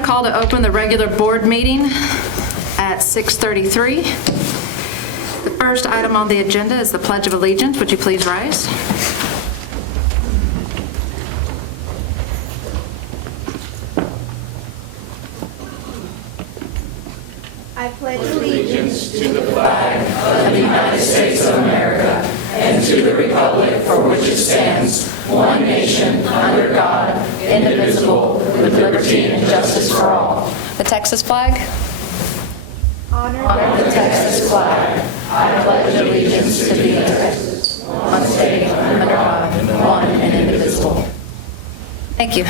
gentlemen, call to open the regular board meeting at 6:33. The first item on the agenda is the Pledge of Allegiance. Would you please rise? I pledge allegiance to the flag of the United States of America and to the republic for which it stands, one nation, under God, indivisible, with liberty and justice for all. The Texas flag. Honor the Texas flag. I pledge allegiance to the Texas, one state, under God, one and indivisible. Thank you.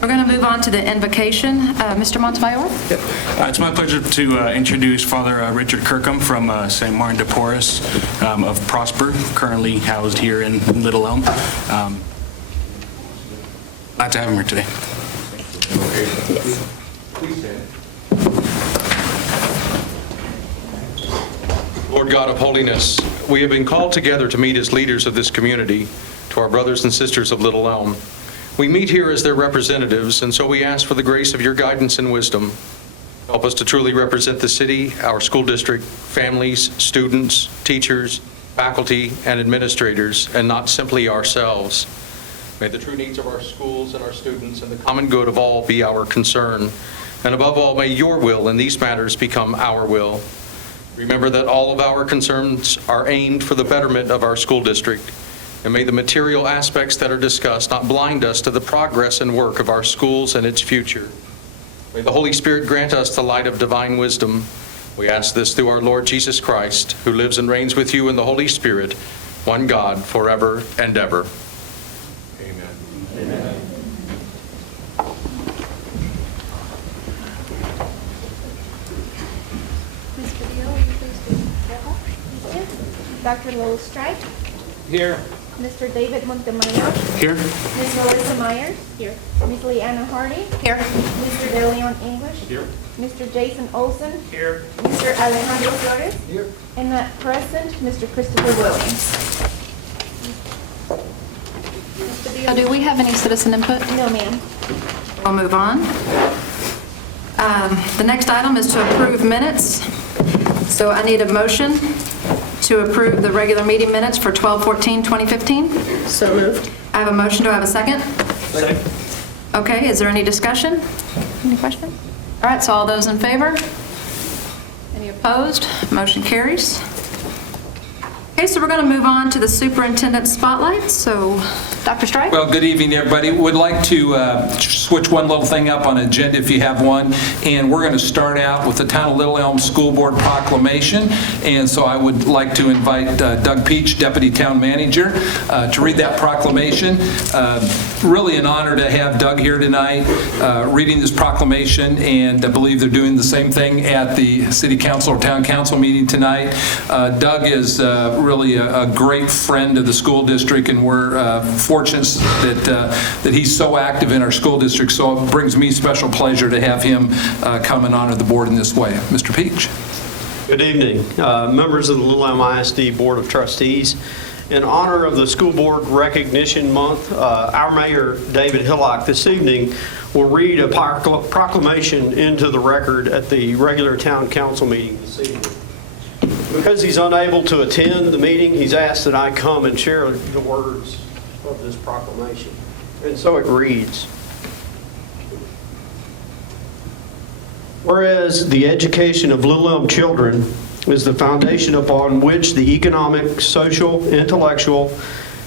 We're going to move on to the invocation. Mr. Montemayor? It's my pleasure to introduce Father Richard Kirkham from St. Martin de Porres of Prosper, currently housed here in Little Elm. Glad to have him here today. Lord God of holiness, we have been called together to meet as leaders of this community, to our brothers and sisters of Little Elm. We meet here as their representatives, and so we ask for the grace of your guidance and wisdom. Help us to truly represent the city, our school district, families, students, teachers, faculty, and administrators, and not simply ourselves. May the true needs of our schools and our students and the common good of all be our concern. And above all, may your will in these matters become our will. Remember that all of our concerns are aimed for the betterment of our school district. And may the material aspects that are discussed not blind us to the progress and work of our schools and its future. May the Holy Spirit grant us the light of divine wisdom. We ask this through our Lord Jesus Christ, who lives and reigns with you in the Holy Spirit, one God, forever and ever. Amen. Amen. Mr. Dio, will you please do the roll? Dr. Lowell Strike. Here. Mr. David Montemayor. Here. Ms. Melissa Myers. Here. Ms. Leanna Hardy. Here. Mr. DeLeon English. Here. Mr. Jason Olson. Here. Mr. Alejandro Flores. Here. And at present, Mr. Christopher Williams. Mr. Dio. Do we have any citizen input? No, ma'am. We'll move on. The next item is to approve minutes. So I need a motion to approve the regular meeting minutes for 12/14/2015. So moved. I have a motion. Do I have a second? Second. Okay, is there any discussion? Any question? All right, so all those in favor? Any opposed? Motion carries. Okay, so we're going to move on to the superintendent spotlight. So, Dr. Strike? Well, good evening, everybody. Would like to switch one little thing up on agenda if you have one. And we're going to start out with the Town of Little Elm School Board proclamation. And so I would like to invite Doug Peach, Deputy Town Manager, to read that proclamation. Really an honor to have Doug here tonight reading this proclamation, and I believe they're doing the same thing at the City Council or Town Council meeting tonight. Doug is really a great friend of the school district, and we're fortunate that he's so active in our school district, so it brings me special pleasure to have him come and honor the board in this way. Mr. Peach. Good evening. Members of the Little Elm ISD Board of Trustees. In honor of the School Board Recognition Month, our Mayor, David Hillock, this evening will read a proclamation into the record at the regular Town Council meeting this evening. Because he's unable to attend the meeting, he's asked that I come and share the words of this proclamation. And so it reads, whereas the education of Little Elm children is the foundation upon which the economic, social, intellectual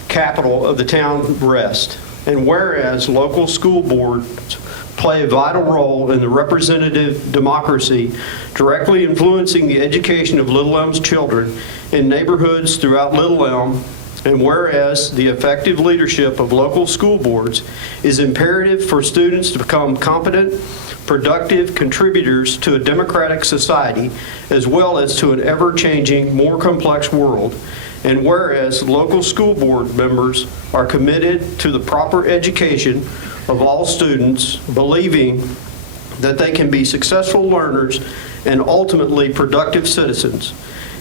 capital of the town rests, and whereas local school boards play a vital role in the representative democracy, directly influencing the education of Little Elm's children in neighborhoods throughout Little Elm, and whereas the effective leadership of local school boards is imperative for students to become competent, productive contributors to a democratic society, as well as to an ever-changing, more complex world, and whereas local school board members are committed to the proper education of all students, believing that they can be successful learners and ultimately productive citizens.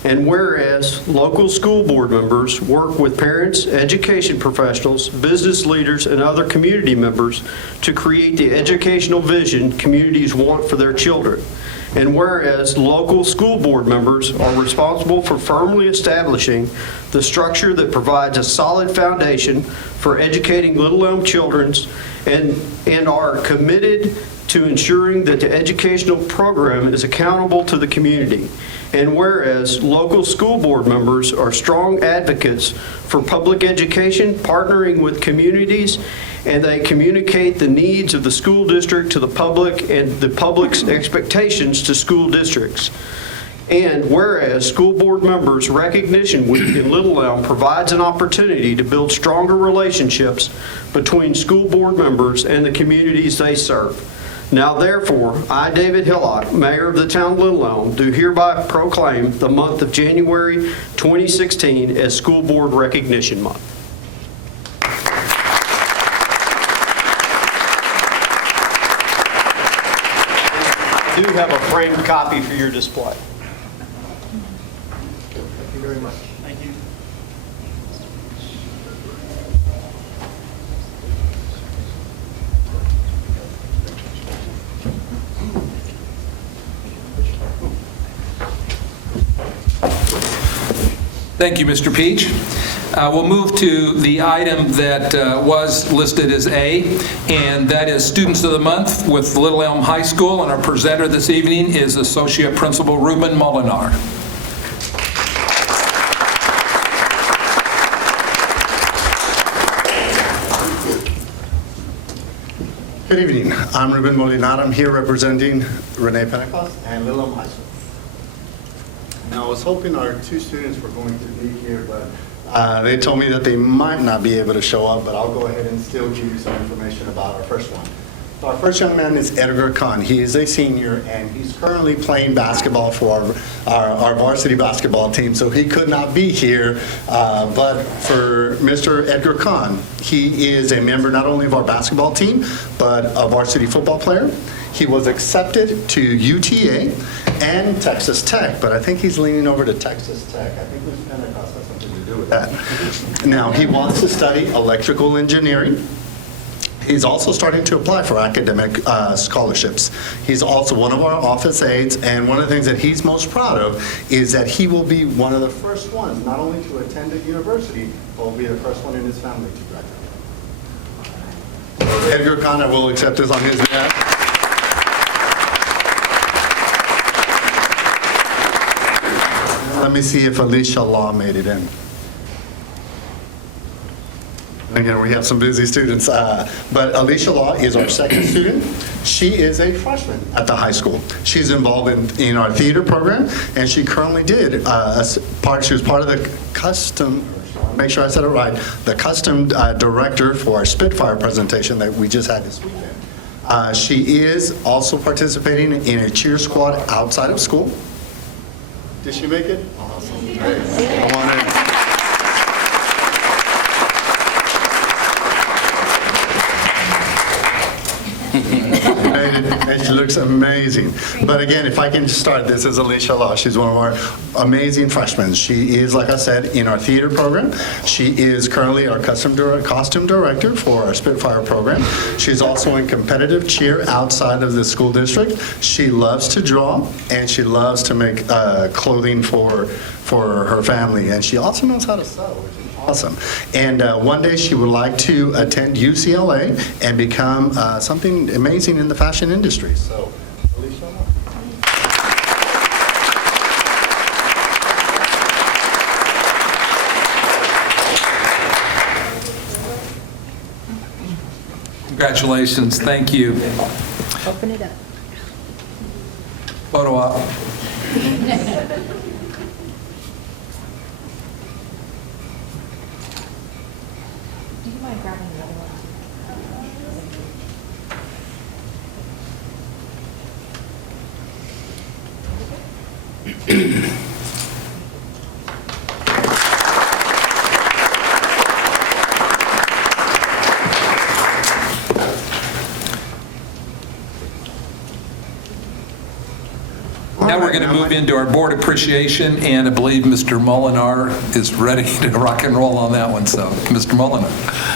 And whereas local school board members work with parents, education professionals, business leaders, and other community members to create the educational vision communities want for their children. And whereas local school board members are responsible for firmly establishing the structure that provides a solid foundation for educating Little Elm children and are committed to ensuring that the educational program is accountable to the community. And whereas local school board members are strong advocates for public education, partnering with communities, and they communicate the needs of the school district to the public and the public's expectations to school districts. And whereas school board members' recognition week in Little Elm provides an opportunity to build stronger relationships between school board members and the communities they serve. Now therefore, I, David Hillock, Mayor of the town of Little Elm, do hereby proclaim the month of January 2016 as School Board Recognition Month. I do have a framed copy for your display. Thank you very much. Thank you. Thank you, Mr. Peach. We'll move to the item that was listed as A, and that is Students of the Month with Little Elm High School, and our presenter this evening is Associate Principal Ruben Molinar. Good evening. I'm Ruben Molinar. I'm here representing Renee Pentecost and Little Elm High School. Now, I was hoping our two students were going to be here, but they told me that they might not be able to show up, but I'll go ahead and still give you some information about our first one. So our first young man is Edgar Khan. He is a senior, and he's currently playing basketball for our varsity basketball team, so he could not be here. But for Mr. Edgar Khan, he is a member not only of our basketball team, but a varsity football player. He was accepted to UTA and Texas Tech, but I think he's leaning over to Texas Tech. I think Ms. Pentecost has something to do with that. Now, he wants to study electrical engineering. He's also starting to apply for academic scholarships. He's also one of our office aides, and one of the things that he's most proud of is that he will be one of the first ones, not only to attend a university, but will be the first one in his family to graduate. Edgar Connor will accept this on his behalf. Let me see if Alicia Law made it in. Again, we have some busy students, but Alicia Law is our second student. She is a freshman at the high school. She's involved in our theater program, and she currently did she was part of the custom, make sure I said it right, the custom director for our Spitfire presentation that we just had this weekend. She is also participating in a cheer squad outside of school. Did she make it? Awesome. Great. Come on in. And she looks amazing. But again, if I can just start, this is Alicia Law. She's one of our amazing freshmen. She is, like I said, in our theater program. She is currently our costume director for our Spitfire program. She's also in competitive cheer outside of the school district. She loves to draw, and she loves to make clothing for her family. And she also knows how to sew, which is awesome. And one day she would like to attend UCLA and become something amazing in the fashion industry. So, Alicia. Congratulations. Thank you. Open it up. Photo op. Do you mind grabbing another one? Now we're going to move into our board appreciation, and I believe Mr. Molinar is ready to rock and roll on that one. So, Mr. Molinar.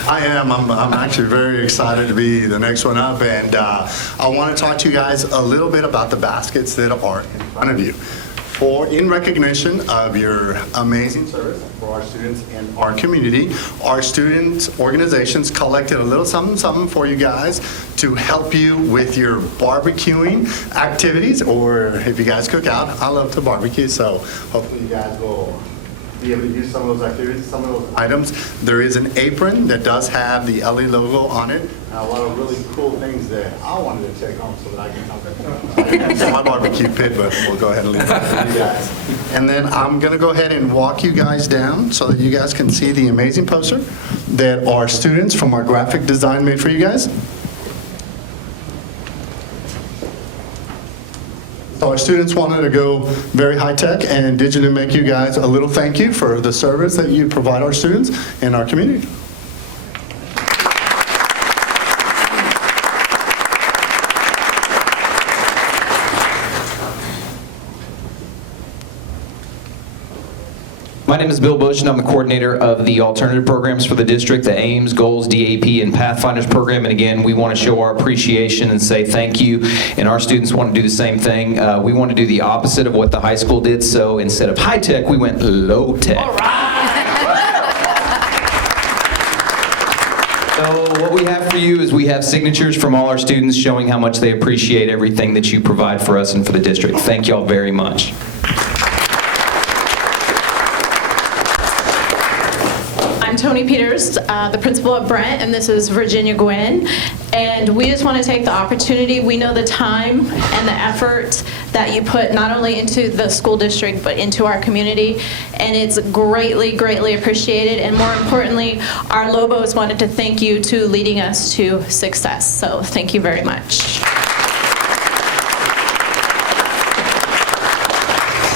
I am. I'm actually very excited to be the next one up, and I want to talk to you guys a little bit about the baskets that are in front of you. In recognition of your amazing service for our students in our community, our student organizations collected a little something for you guys to help you with your barbecuing activities, or if you guys cook out. I love to barbecue, so hopefully you guys will be able to use some of those activities, some of those items. There is an apron that does have the LE logo on it, and a lot of really cool things that I wanted to take home so that I can help it. My barbecue pit, but we'll go ahead and leave that for you guys. And then I'm going to go ahead and walk you guys down so that you guys can see the amazing poster that our students from our graphic design made for you guys. So our students wanted to go very high-tech and digitally make you guys a little thank you for the service that you provide our students in our community. My name is Bill Bush, and I'm the coordinator of the alternative programs for the district, the AIMS, Goals, DAP, and Pathfinders program. And again, we want to show our appreciation and say thank you, and our students want to do the same thing. We want to do the opposite of what the high school did, so instead of high-tech, we went low-tech. All right. So what we have for you is we have signatures from all our students showing how much they appreciate everything that you provide for us and for the district. Thank you all very much. I'm Tony Peters, the principal at Brent, and this is Virginia Gwynn. And we just want to take the opportunity. We know the time and the effort that you put not only into the school district, but into our community. And it's greatly, greatly appreciated. And more importantly, our Lobos wanted to thank you to leading us to success. So thank you very much.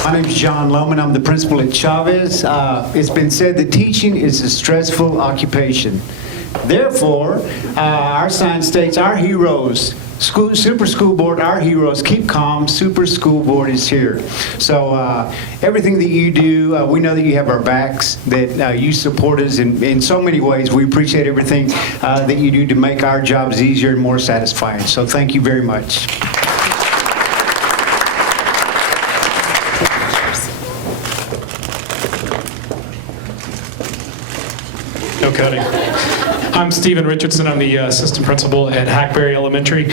My name is John Lohman. I'm the principal at Chavez. It's been said that teaching is a stressful occupation. Therefore, our sign states, our heroes, Super School Board, our heroes, keep calm, Super School Board is here. So everything that you do, we know that you have our backs, that you support us in so many ways. We appreciate everything that you do to make our jobs easier and more satisfying. So thank you very much. No cutting. I'm Stephen Richardson. I'm the assistant principal at Hackberry Elementary.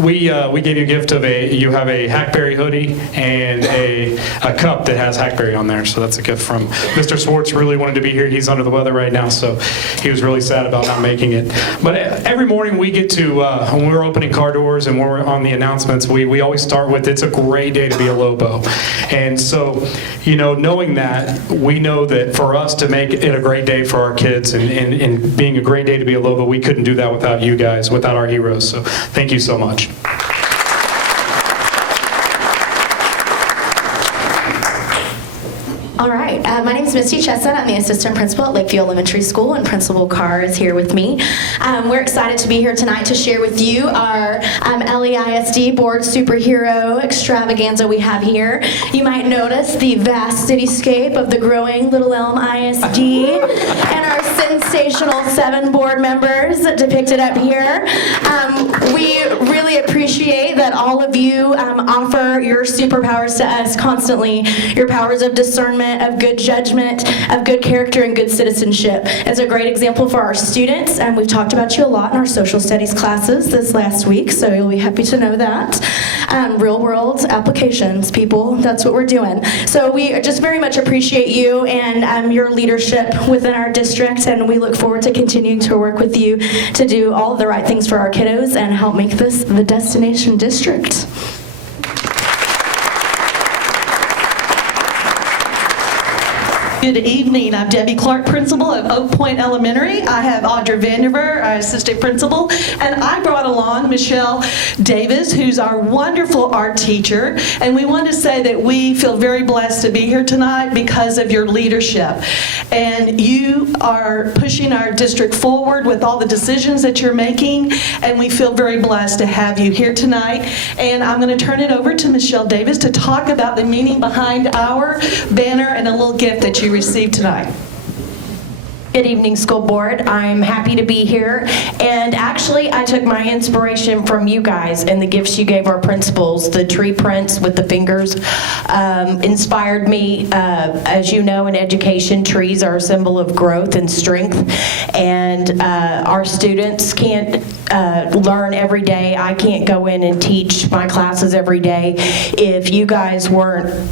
We gave you a gift of you have a Hackberry hoodie and a cup that has Hackberry on there. So that's a gift from Mr. Swartz. Really wanted to be here. He's under the weather right now, so he was really sad about not making it. But every morning we get to, when we're opening car doors and when we're on the announcements, we always start with, it's a great day to be a Lobo. And so, you know, knowing that, we know that for us to make it a great day for our kids and being a great day to be a Lobo, we couldn't do that without you guys, without our heroes. So thank you so much. All right, my name is Misty Chestnut. I'm the assistant principal at Lakeview Elementary School, and Principal Carr is here with me. We're excited to be here tonight to share with you our LEISD Board Superhero Extravaganza we have here. You might notice the vast cityscape of the growing Little Elm ISD and our sensational 7 board members depicted up here. We really appreciate that all of you offer your superpowers to us constantly, your powers of discernment, of good judgment, of good character, and good citizenship. It's a great example for our students, and we've talked about you a lot in our social studies classes this last week, so you'll be happy to know that. Real world applications, people, that's what we're doing. So we just very much appreciate you and your leadership within our district, and we look forward to continuing to work with you to do all of the right things for our kiddos and help make this the destination district. Good evening. I'm Debbie Clark, principal of Oak Point Elementary. I have Audra Vanderver, our assistant principal, and I brought along Michelle Davis, who's our wonderful art teacher. And we want to say that we feel very blessed to be here tonight because of your leadership. And you are pushing our district forward with all the decisions that you're making, and we feel very blessed to have you here tonight. And I'm going to turn it over to Michelle Davis to talk about the meaning behind our banner and a little gift that you received tonight. Good evening, school board. I'm happy to be here. And actually, I took my inspiration from you guys and the gifts you gave our principals. The tree prints with the fingers inspired me. As you know, in education, trees are a symbol of growth and strength. And our students can't learn every day. I can't go in and teach my classes every day if you guys weren't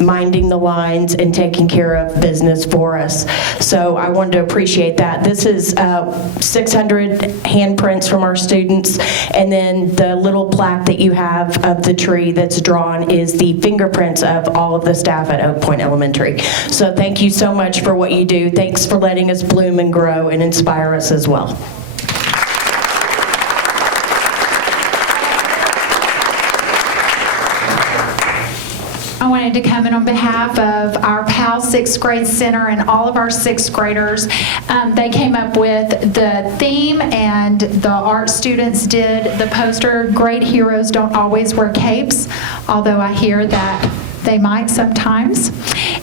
minding the lines and taking care of business for us. So I wanted to appreciate that. This is 600 handprints from our students, and then the little plaque that you have of the tree that's drawn is the fingerprints of all of the staff at Oak Point Elementary. So thank you so much for what you do. Thanks for letting us bloom and grow and inspire us as well. I wanted to come in on behalf of our PAL 6th grade center and all of our 6th graders. They came up with the theme, and the art students did the poster, "Great heroes don't always wear capes," although I hear that they might sometimes.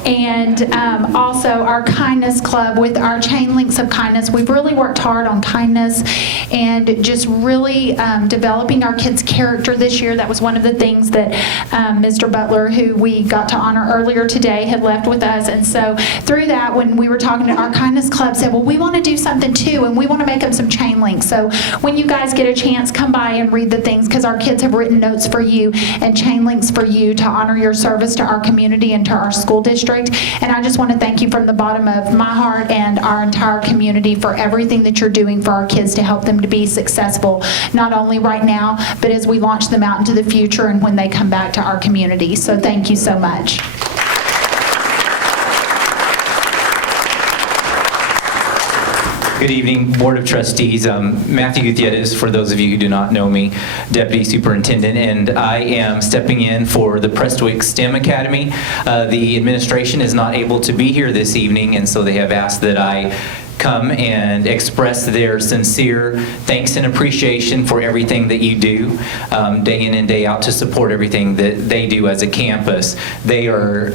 And also our Kindness Club with our chain links of kindness. We've really worked hard on kindness and just really developing our kids' character this year. That was one of the things that Mr. Butler, who we got to honor earlier today, had left with us. And so through that, when we were talking to our Kindness Club, said, well, we want to do something too, and we want to make up some chain links. So when you guys get a chance, come by and read the things, because our kids have written notes for you and chain links for you to honor your service to our community and to our school district. And I just want to thank you from the bottom of my heart and our entire community for everything that you're doing for our kids to help them to be successful, not only right now, but as we launch them out into the future and when they come back to our community. So thank you so much. Good evening, Board of Trustees. Matthew Gutierrez, for those of you who do not know me, Deputy Superintendent, and I am stepping in for the Prestwick STEM Academy. The administration is not able to be here this evening, and so they have asked that I come and express their sincere thanks and appreciation for everything that you do day in and day out to support everything that they do as a campus. They are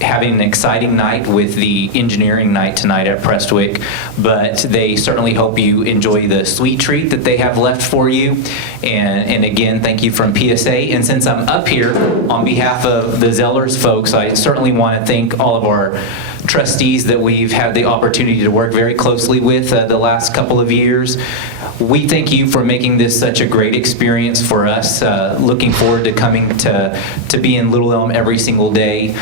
having an exciting night with the engineering night tonight at Prestwick, but they certainly hope you enjoy the sweet treat that they have left for you. And again, thank you from PSA. And since I'm up here on behalf of the Zellers folks, I certainly want to thank all of our trustees that we've had the opportunity to work very closely with the last couple of years. We thank you for making this such a great experience for us. Looking forward to coming to be in Little Elm every single day.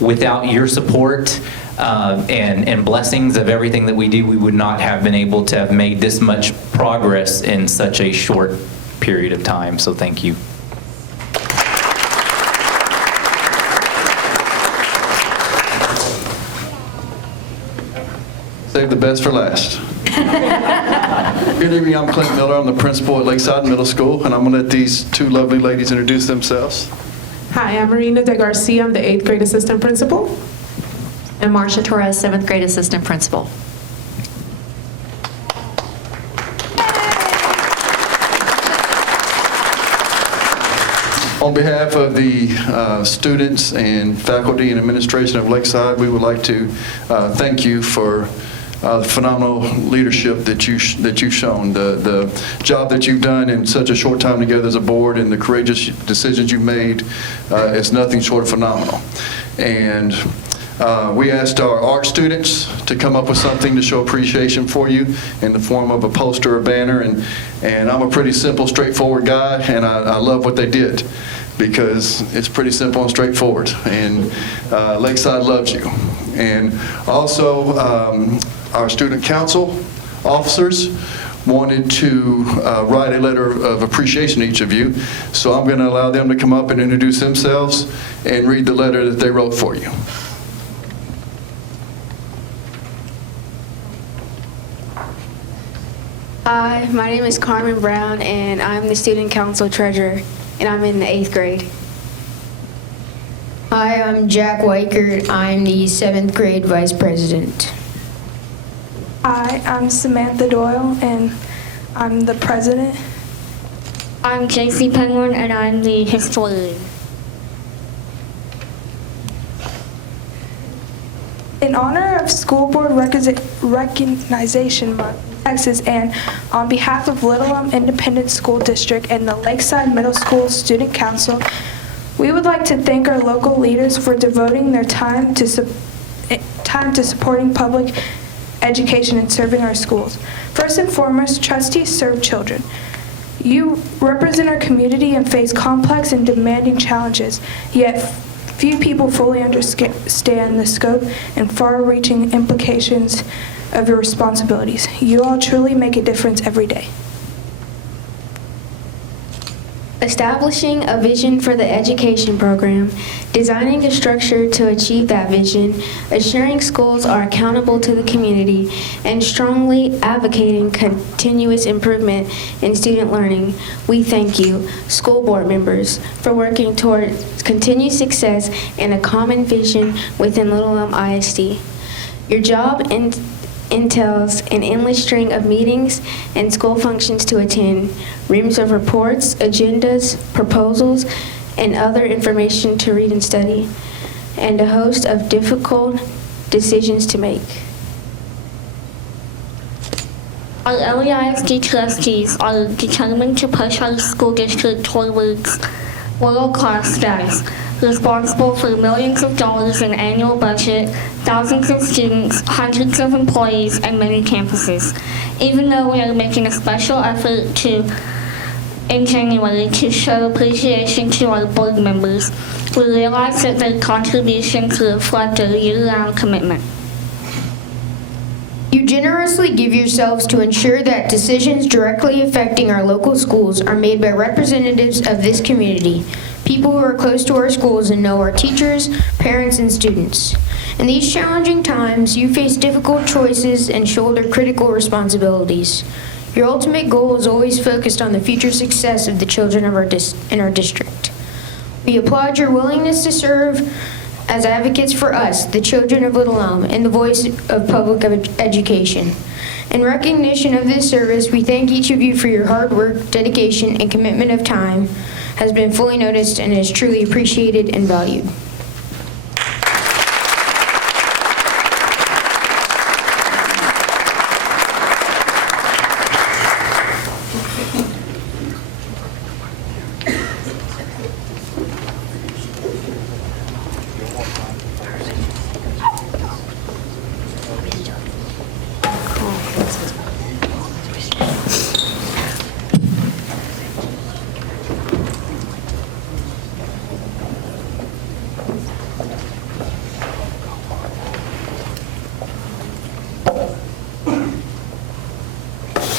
Without your support and blessings of everything that we do, we would not have been able to have made this much progress in such a short period of time. So thank you. Save the best for last. Good evening, I'm Clint Miller. I'm the principal at Lakeside Middle School, and I'm going to let these two lovely ladies introduce themselves. Hi, I'm Marina De Garcia. I'm the 8th grade assistant principal. And Marcia Torres, 7th grade assistant principal. On behalf of the students and faculty and administration of Lakeside, we would like to thank you for the phenomenal leadership that you've shown, the job that you've done in such a short time together as a board, and the courageous decisions you've made is nothing short of phenomenal. And we asked our art students to come up with something to show appreciation for you in the form of a poster or banner, and I'm a pretty simple, straightforward guy, and I love what they did, because it's pretty simple and straightforward, and Lakeside loves you. And also, our student council officers wanted to write a letter of appreciation to each of you, so I'm going to allow them to come up and introduce themselves and read the letter that they wrote for you. Hi, my name is Carmen Brown, and I'm the student council treasurer, and I'm in the 8th grade. Hi, I'm Jack Weichert. I'm the 7th grade vice president. Hi, I'm Samantha Doyle, and I'm the president. I'm JC Penguin, and I'm the historian. In honor of School Board Recognition Month, Texas, and on behalf of Little Elm Independent School District and the Lakeside Middle School Student Council, we would like to thank our local leaders for devoting their time to supporting public education and serving our schools. First and foremost, trustees serve children. You represent our community and face complex and demanding challenges, yet few people fully understand the scope and far-reaching implications of your responsibilities. You all truly make a difference every day. Establishing a vision for the education program, designing a structure to achieve that vision, assuring schools are accountable to the community, and strongly advocating continuous improvement in student learning. We thank you, school board members, for working toward continued success and a common vision within Little Elm ISD. Your job entails an endless string of meetings and school functions to attend, reams of reports, agendas, proposals, and other information to read and study, and a host of difficult decisions to make. Our LEISD trustees are determined to push our school district towards world-class status, responsible for millions of dollars in annual budget, thousands of students, hundreds of employees, and many campuses. Even though we are making a special effort in January to show appreciation to our board members, we realize that their contributions reflect a year-round commitment. You generously give yourselves to ensure that decisions directly affecting our local schools are made by representatives of this community, people who are close to our schools and know our teachers, parents, and students. In these challenging times, you face difficult choices and shoulder critical responsibilities. Your ultimate goal is always focused on the future success of the children of in our district. We applaud your willingness to serve as advocates for us, the children of Little Elm, and the voice of public education. In recognition of this service, we thank each of you for your hard work, dedication, and commitment of time has been fully noticed and is truly appreciated and valued.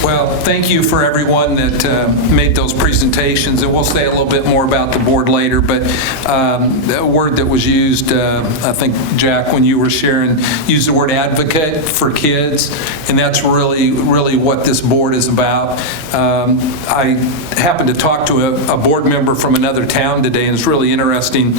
Well, thank you for everyone that made those presentations, and we'll say a little bit more about the board later, but a word that was used, I think, Jack, when you were sharing, used the word advocate for kids, and that's really what this board is about. I happened to talk to a board member from another town today, and it's really interesting.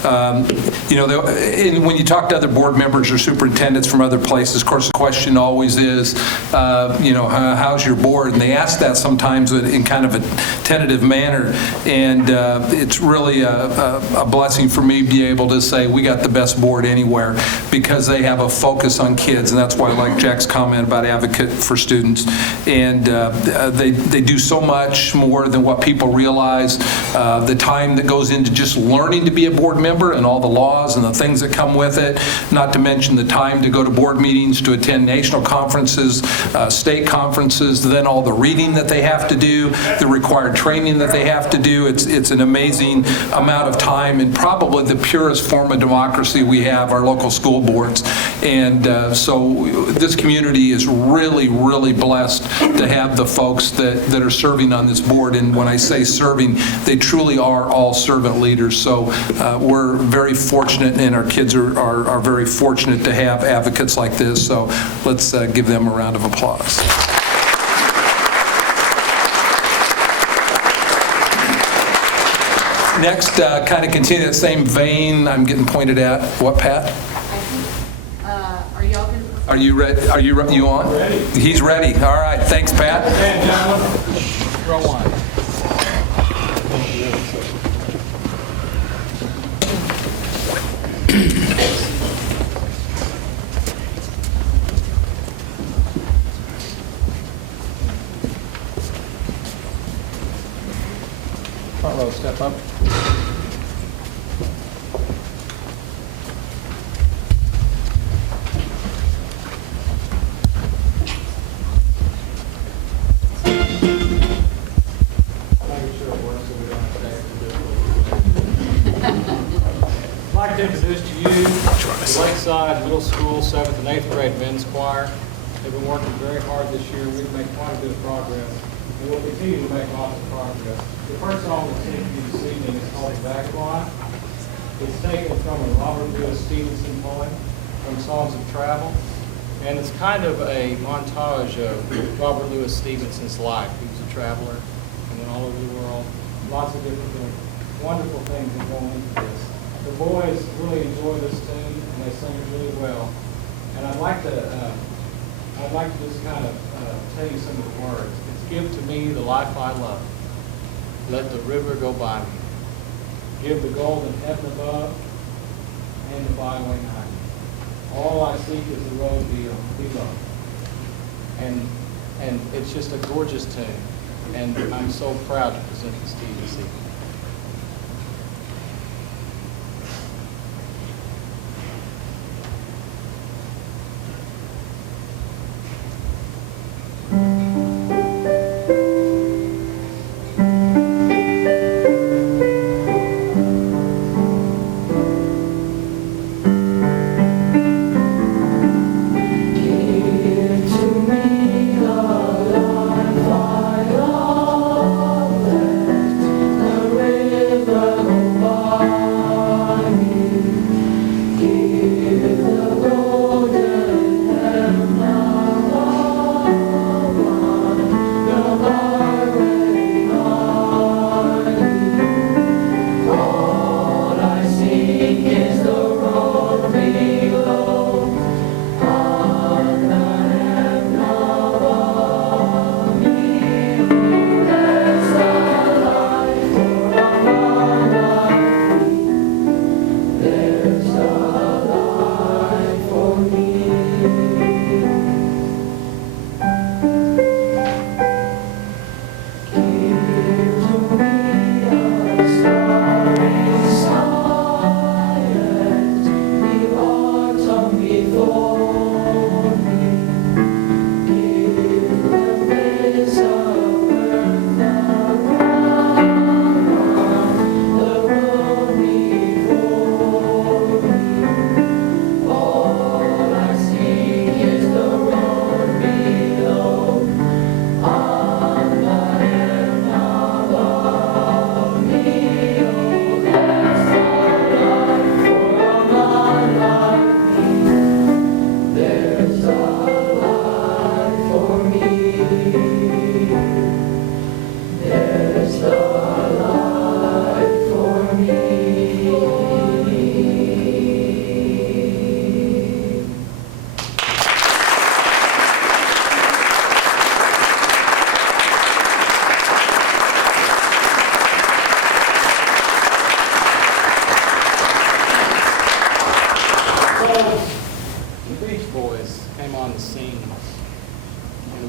When you talk to other board members or superintendents from other places, of course, the question always is, how's your board? And they ask that sometimes in kind of a tentative manner, and it's really a blessing for me to be able to say we got the best board anywhere because they have a focus on kids, and that's why I like Jack's comment about advocate for students. And they do so much more than what people realize. The time that goes into just learning to be a board member and all the laws and the things that come with it, not to mention the time to go to board meetings, to attend national conferences, state conferences, then all the reading that they have to do, the required training that they have to do. It's an amazing amount of time, and probably the purest form of democracy we have, our local school boards. And so this community is really, really blessed to have the folks that are serving on this board. And when I say serving, they truly are all servant leaders. So we're very fortunate, and our kids are very fortunate to have advocates like this. So let's give them a round of applause. Next, kind of continue that same vein, I'm getting pointed at. What, Pat? Are y'all good? Are you ready? You on? Ready. He's ready. All right. Thanks, Pat. And gentlemen, row one. Front row, step up. I'd like to introduce to you the Lakeside Middle School 7th and 8th grade men's choir. They've been working very hard this year. We've made quite a bit of progress, and we'll continue to make lots of progress. The first song we'll sing to you this evening is called Vagabond. It's taken from a Robert Louis Stevenson poem from Songs of Travel, and it's kind of a montage of Robert Louis Stevenson's life. He was a traveler and went all over the world. Lots of different wonderful things that go into this. The boys really enjoy this tune, and they sing it really well. And I'd like to just kind of tell you some of the words. It's give to me the life I love. Let the river go by me. Give the golden heaven above and the byway behind me. All I seek is the road below. And it's just a gorgeous tune. And I'm so proud to present this to you this evening.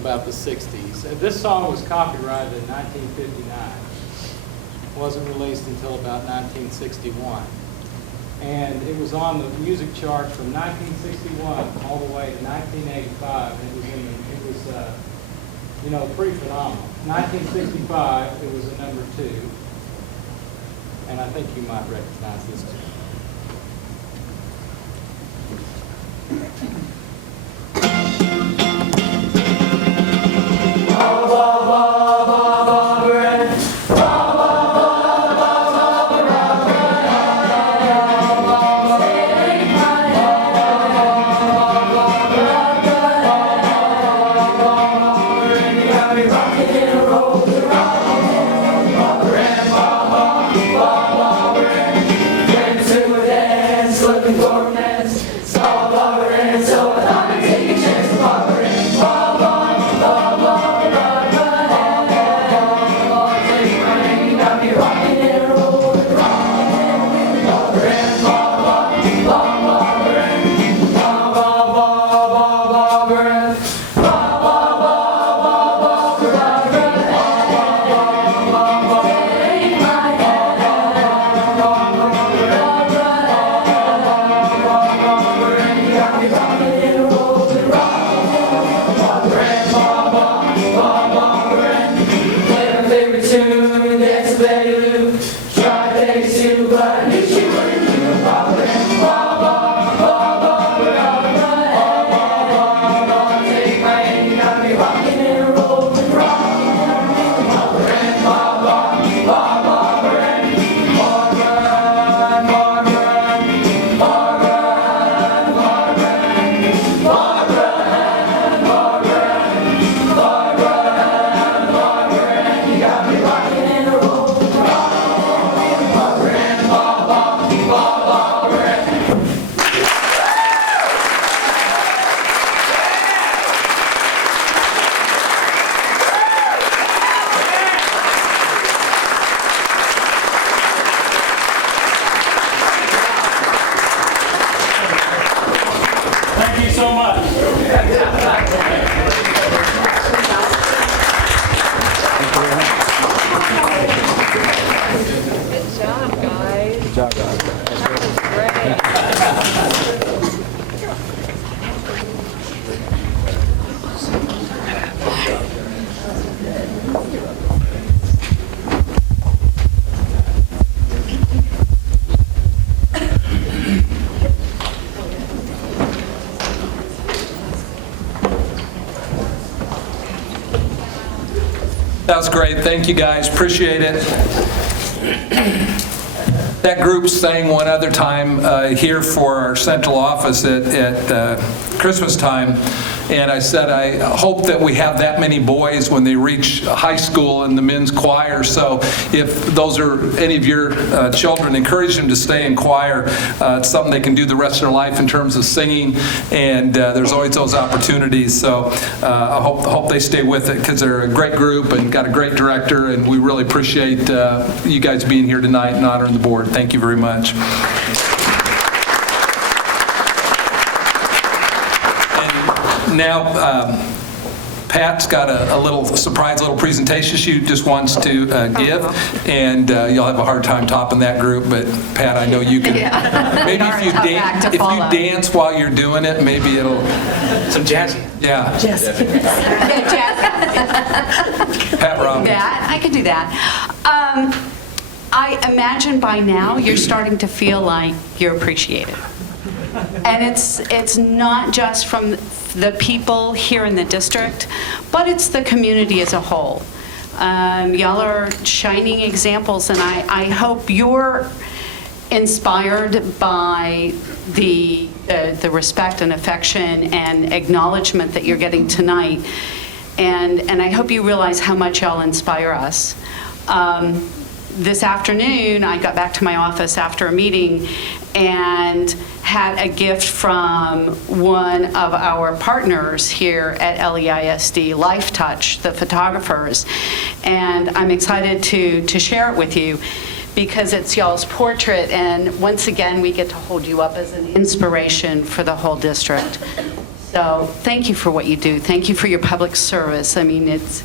About the 60s. This song was copyrighted in 1959. It wasn't released until about 1961. And it was on the music charts from 1961 all the way to 1985. And it was pretty phenomenal. 1965, it was a number 2. And I think you might recognize this too. Rock and roll, rock and roll, rock and roll. That was great. Thank you, guys. Appreciate it. That group sang one other time here for our central office at Christmas time, and I said I hope that we have that many boys when they reach high school in the men's choir. So if those are any of your children, encourage them to stay in choir. It's something they can do the rest of their life in terms of singing, and there's always those opportunities. So I hope they stay with it, because they're a great group and got a great director, and we really appreciate you guys being here tonight and honoring the board. Thank you very much. And now, Pat's got a little surprise little presentation she just wants to give, and you'll have a hard time topping that group, but Pat, I know you can. Yeah. Maybe if you dance while you're doing it, maybe it'll... Some jazzy. Yeah. Pat Robbins. That, I can do that. I imagine by now you're starting to feel like you're appreciated. And it's not just from the people here in the district, but it's the community as a whole. Y'all are shining examples, and I hope you're inspired by the respect and affection and acknowledgement that you're getting tonight. And I hope you realize how much y'all inspire us. This afternoon, I got back to my office after a meeting and had a gift from one of our partners here at LEISD, Life Touch, the photographers. And I'm excited to share it with you, because it's y'all's portrait, and once again, we get to hold you up as an inspiration for the whole district. So thank you for what you do. Thank you for your public service. I mean, it is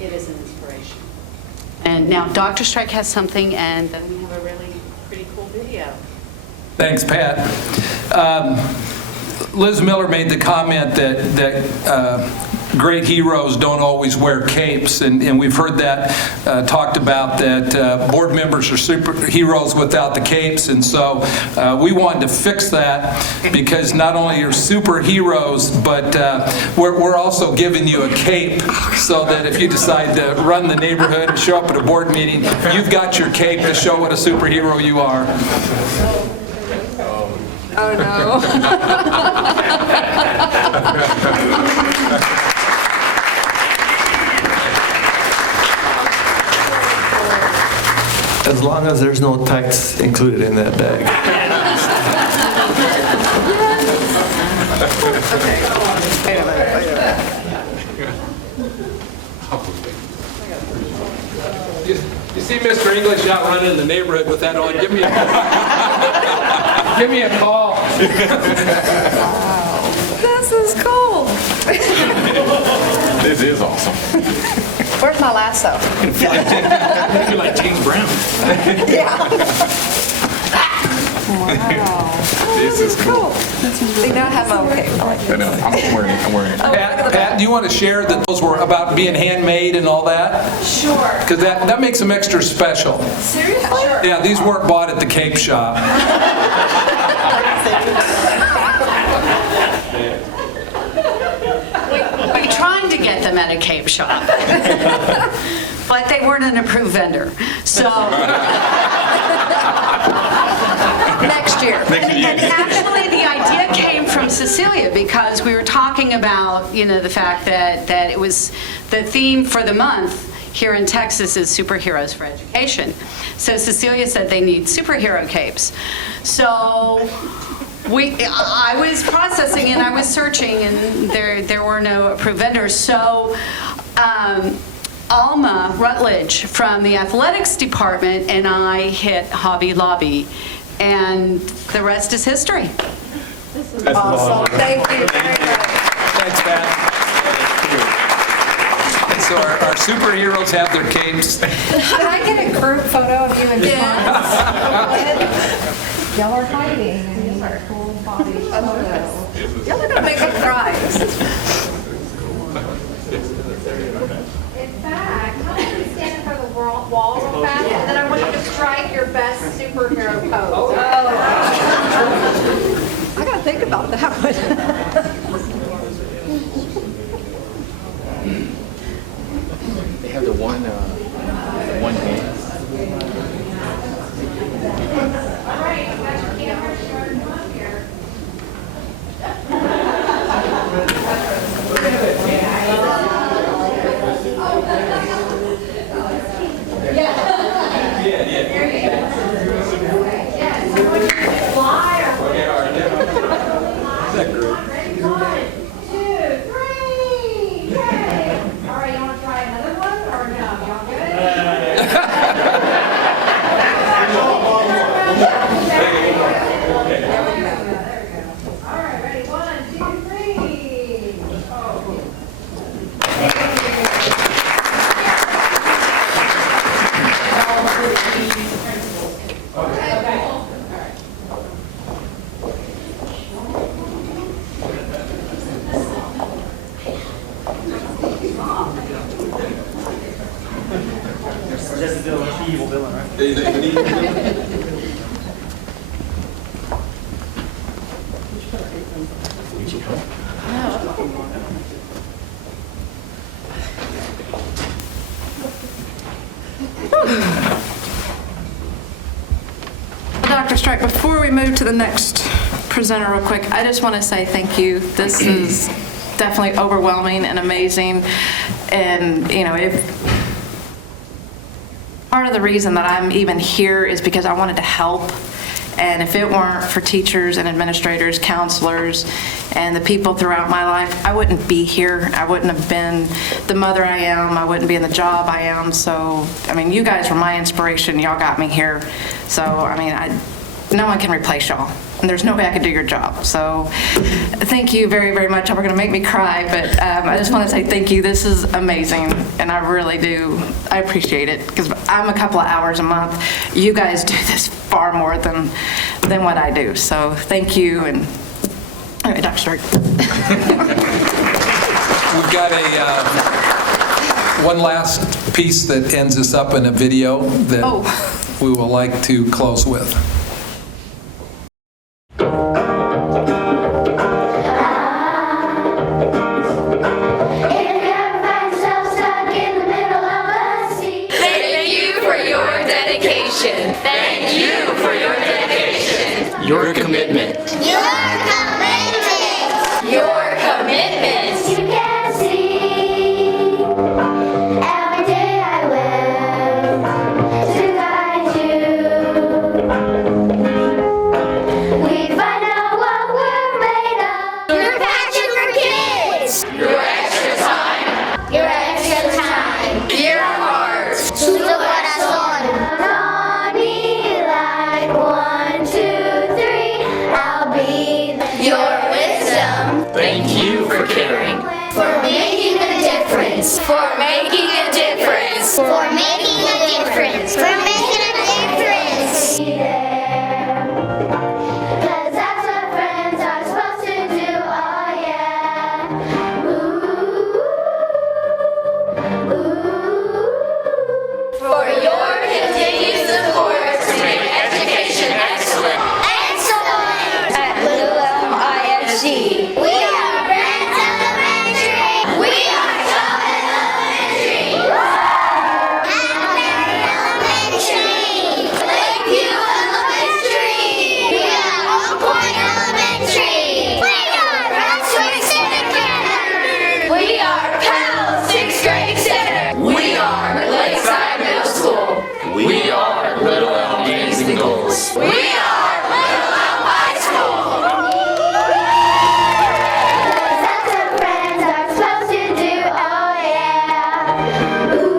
an inspiration. And now Dr. Strike has something, and then we have a really pretty cool video. Thanks, Pat. Liz Miller made the comment that great heroes don't always wear capes, and we've heard that talked about, that board members are superheroes without the capes, and so we wanted to fix that, because not only are superheroes, but we're also giving you a cape, so that if you decide to run the neighborhood and show up at a board meeting, you've got your cape to show what a superhero you are. Oh, no. As long as there's no tax included in that bag. You see Mr. English out running in the neighborhood with that on, give me a call. Give me a call. This is cool. This is awesome. Where's my lasso? You're like James Brown. Yeah. Wow. This is cool. See, now I have my own cape. I like I know. I'm wearing it. Pat, do you want to share that those were about being handmade and all that? Sure. Because that makes them extra special. Seriously? Sure. Yeah, these weren't bought at the Cape Shop. We tried to get them at a Cape Shop, but they weren't an approved vendor. So next year. And actually, the idea came from Cecilia, because we were talking about, the fact that it was the theme for the month here in Texas is superheroes for education. So Cecilia said they need superhero capes. So I was processing and I was searching, and there were no approved vendors. So Alma Rutledge from the athletics department and I hit Hobby Lobby, and the rest is history. This is awesome. Thank you very much. Thanks, Pat. So our superheroes have their capes. Can I get a group photo of you and Y'all are hiding. Full body photo. Y'all are gonna make me cry. In fact, how about you stand in front of the wall real fast, and then I want you to strike your best superhero pose. Oh. I gotta think about that one. That's the villain, that's the evil villain, right? Dr. Strike, before we move to the next presenter real quick, I just want to say thank you. This is definitely overwhelming and amazing. And, you know, part of the reason that I'm even here is because I wanted to help. And if it weren't for teachers and administrators, counselors, and the people throughout my life, I wouldn't be here. I wouldn't have been the mother I am. I wouldn't be in the job I am. So, I mean, you guys were my inspiration. Y'all got me here. So, I mean, no one can replace y'all. And there's no way I could do your job. So thank you very, very much. We're going to make me cry, but I just want to say thank you. This is amazing, and I really do. I appreciate it, because I'm a couple of hours a month. You guys do this far more than what I do. So thank you. And anyway, Dr. Stark. We've got one last piece that ends us up in a video that we will like to close with. Thank you for your dedication. Your commitment. Your commitment. Your commitment. You can see every day I live to guide you. We find out what we're made of. Your passion for kids. Your extra time. Your extra time. Your heart. To the what I saw. Thank you for caring. For making a difference. For making a difference. For making a difference. For making a difference. Cause that's what friends are supposed to do. Oh yeah. Ooh. For your continued support to make education excellent. Excellent. At Little Elm ISD. We are Brent Elementary. We are Cohen Elementary. Hackberry Elementary. Lakeview Elementary. We are Old Point Elementary. We are Brunswick Center. We are Powell 6th Grade Center. We are Lakeside Middle School. We are Little Elm Aims and Goals. We are Little Elm High School. That's what friends are supposed to do, oh yeah. Ooh.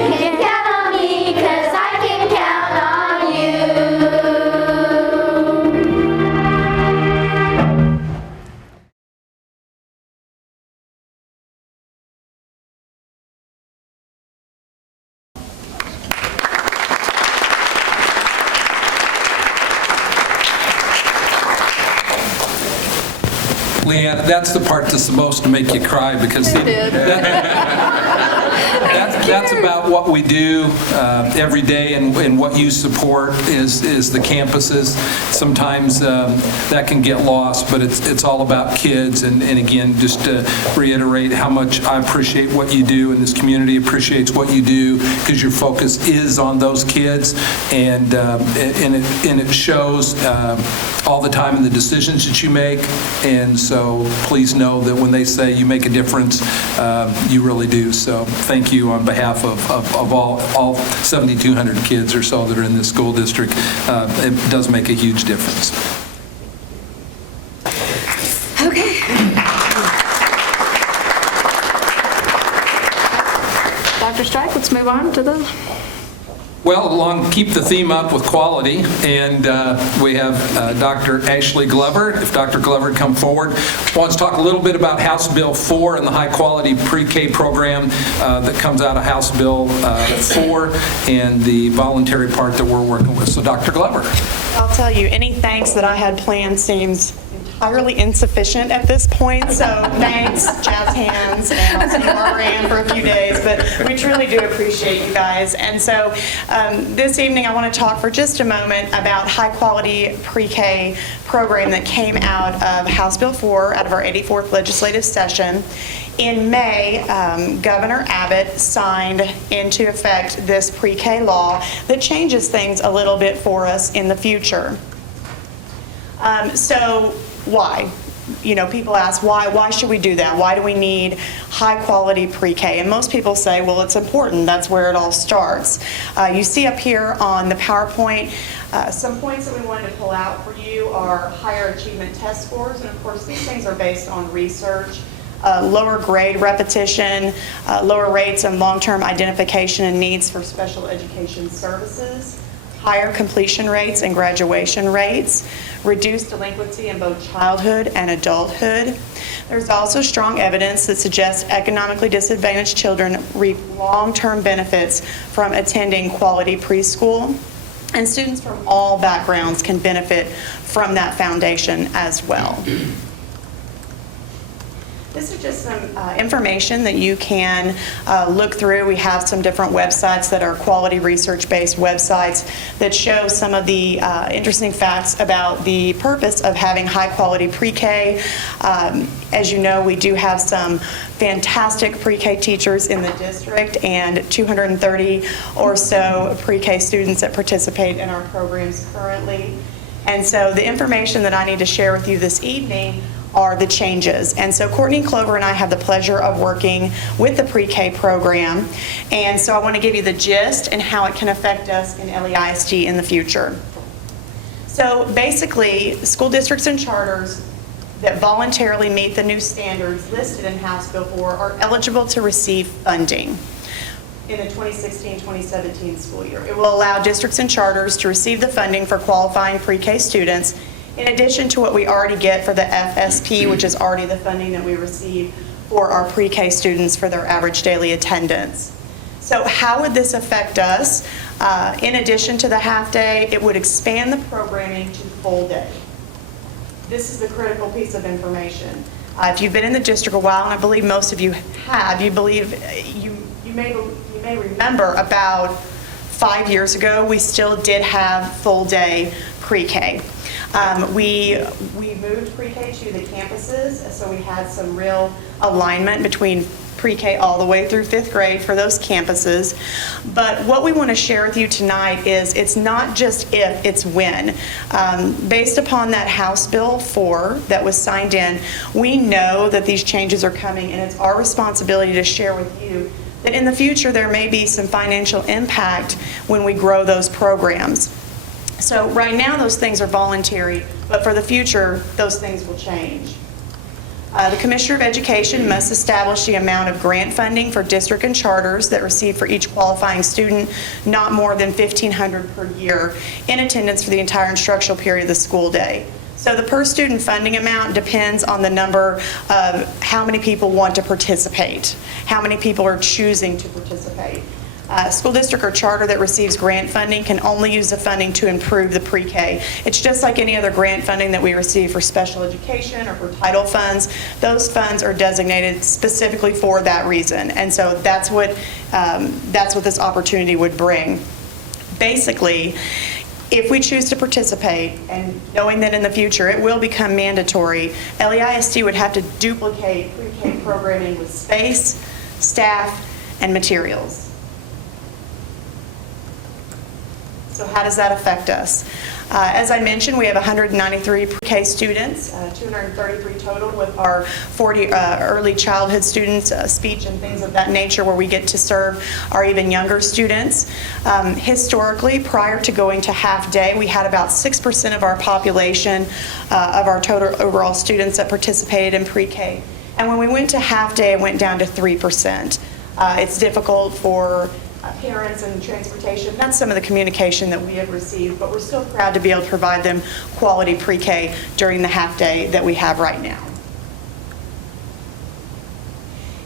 You can count on me, 'cause I can count on you. Leanne, that's the part that's supposed to make you cry, because that's about what we do every day, and what you support is the campuses. Sometimes that can get lost, but it's all about kids. And again, just to reiterate how much I appreciate what you do, and this community appreciates what you do, because your focus is on those kids, and it shows all the time in the decisions that you make. And so please know that when they say you make a difference, you really do. So thank you on behalf of all 7,200 kids or so that are in this school district. It does make a huge difference. Okay. Dr. Strike, let's move on to the... Well, keep the theme up with quality, and we have Dr. Ashley Glover. If Dr. Glover would come forward, wants to talk a little bit about House Bill 4 and the high-quality pre-K program that comes out of House Bill 4 and the voluntary part that we're working with. So, Dr. Glover. I'll tell you, any thanks that I had planned seems entirely insufficient at this point, so thanks, jazz hands, and I'll see you around for a few days, but we truly do appreciate you guys. And so this evening, I want to talk for just a moment about high-quality pre-K program that came out of House Bill 4, out of our 84th legislative session. In May, Governor Abbott signed into effect this pre-K law that changes things a little bit for us in the future. So why? You know, people ask, why should we do that? Why do we need high-quality pre-K? And most people say, well, it's important. That's where it all starts. You see up here on the PowerPoint, some points that we wanted to pull out for you are higher achievement test scores. And of course, these things are based on research. Lower grade repetition, lower rates and long-term identification and needs for special education services, higher completion rates and graduation rates, reduced delinquency in both childhood and adulthood. There's also strong evidence that suggests economically disadvantaged children reap long-term benefits from attending quality preschool, and students from all backgrounds can benefit from that foundation as well. This is just some information that you can look through. We have some different websites that are quality research-based websites that show some of the interesting facts about the purpose of having high-quality pre-K. As you know, we do have some fantastic pre-K teachers in the district and 230 or so pre-K students that participate in our programs currently. And so the information that I need to share with you this evening are the changes. And so Courtney Clover and I have the pleasure of working with the pre-K program. And so I want to give you the gist and how it can affect us in LEISD in the future. So basically, school districts and charters that voluntarily meet the new standards listed in House Bill 4 are eligible to receive funding in the 2016-2017 school year. It will allow districts and charters to receive the funding for qualifying pre-K students in addition to what we already get for the FSP, which is already the funding that we receive for our pre-K students for their average daily attendance. So how would this affect us? In addition to the half day, it would expand the programming to full day. This is the critical piece of information. If you've been in the district a while, and I believe most of you have, you may remember about 5 years ago, we still did have full day pre-K. We moved pre-K to the campuses, so we had some real alignment between pre-K all the way through 5th grade for those campuses. But what we want to share with you tonight is it's not just if, it's when. Based upon that House Bill 4 that was signed in, we know that these changes are coming, and it's our responsibility to share with you that in the future there may be some financial impact when we grow those programs. So right now those things are voluntary, but for the future those things will change. The Commissioner of Education must establish the amount of grant funding for district and charters that receive for each qualifying student not more than $1,500 per year in attendance for the entire instructional period of the school day. So the per student funding amount depends on the number of how many people want to participate, how many people are choosing to participate. School district or charter that receives grant funding can only use the funding to improve the pre-K. It's just like any other grant funding that we receive for special education or for title funds. Those funds are designated specifically for that reason, and so that's what this opportunity would bring. Basically, if we choose to participate, and knowing that in the future it will become mandatory, LEISD would have to duplicate pre-K programming with space, staff, and materials. So how does that affect us? As I mentioned, we have 193 pre-K students, 233 total with our 40 early childhood students, speech and things of that nature, where we get to serve our even younger students. Historically, prior to going to half day, we had about 6% of our population of our total overall students that participated in pre-K. And when we went to half day, it went down to 3%. It's difficult for parents and transportation. That's some of the communication that we have received, but we're still proud to be able to provide them quality pre-K during the half day that we have right now.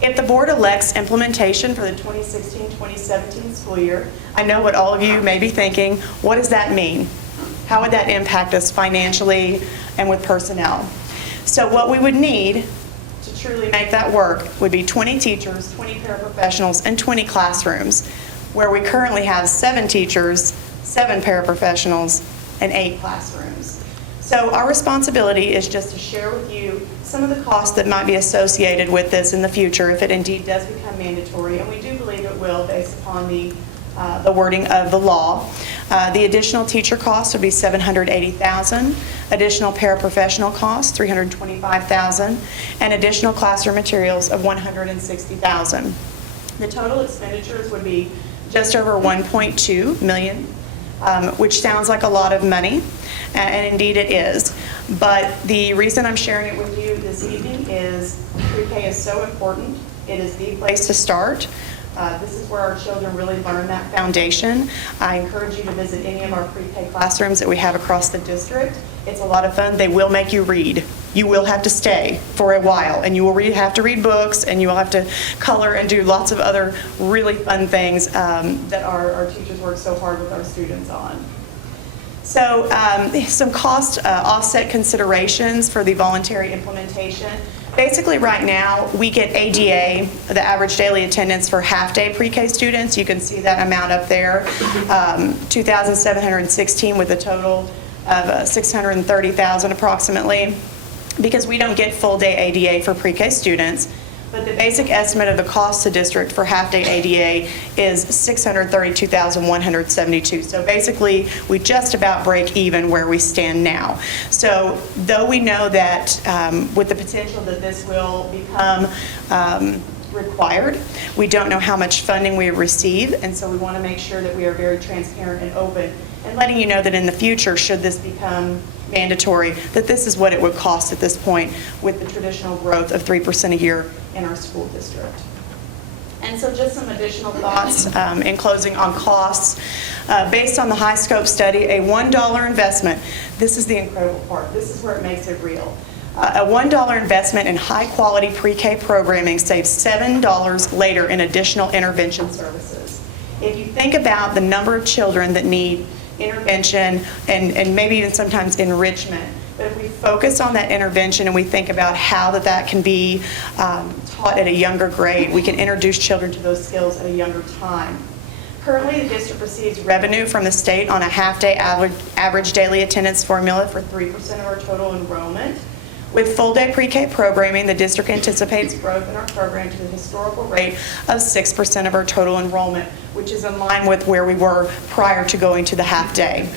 If the board elects implementation for the 2016-2017 school year, I know what all of you may be thinking, what does that mean? How would that impact us financially and with personnel? So what we would need to truly make that work would be 20 teachers, 20 paraprofessionals, and 20 classrooms, where we currently have 7 teachers, 7 paraprofessionals, and 8 classrooms. So our responsibility is just to share with you some of the costs that might be associated with this in the future if it indeed does become mandatory, and we do believe it will based upon the wording of the law. The additional teacher costs would be $780,000, additional paraprofessional costs $325,000, and additional classroom materials of $160,000. The total expenditures would be just over $1.2 million, which sounds like a lot of money, and indeed it is. But the reason I'm sharing it with you this evening is pre-K is so important. It is the place to start. This is where our children really learn that foundation. I encourage you to visit any of our pre-K classrooms that we have across the district. It's a lot of fun. They will make you read. You will have to stay for a while, and you will have to read books, and you will have to color and do lots of other really fun things that our teachers work so hard with our students on. So some cost offset considerations for the voluntary implementation. Basically, right now, we get ADA, the average daily attendance for half-day pre-K students. You can see that amount up there, 2,716 with a total of 630,000 approximately, because we don't get full-day ADA for pre-K students. But the basic estimate of the cost to district for half-day ADA is $632,172. So basically, we just about break even where we stand now. So though we know that with the potential that this will become required, we don't know how much funding we receive, and so we want to make sure that we are very transparent and open and letting you know that in the future, should this become mandatory, that this is what it would cost at this point with the traditional growth of 3% a year in our school district. And so just some additional thoughts in closing on costs. Based on the high scope study, a $1 investment, this is the incredible part, this is where it makes it real. A $1 investment in high quality pre-K programming saves $7 later in additional intervention services. If you think about the number of children that need intervention and maybe even sometimes enrichment, but if we focus on that intervention and we think about how that can be taught at a younger grade, we can introduce children to those skills at a younger time. Currently, the district receives revenue from the state on a half-day average daily attendance formula for 3% of our total enrollment. With full-day pre-K programming, the district anticipates growth in our program to the historical rate of 6% of our total enrollment, which is in line with where we were prior to going to the half-day.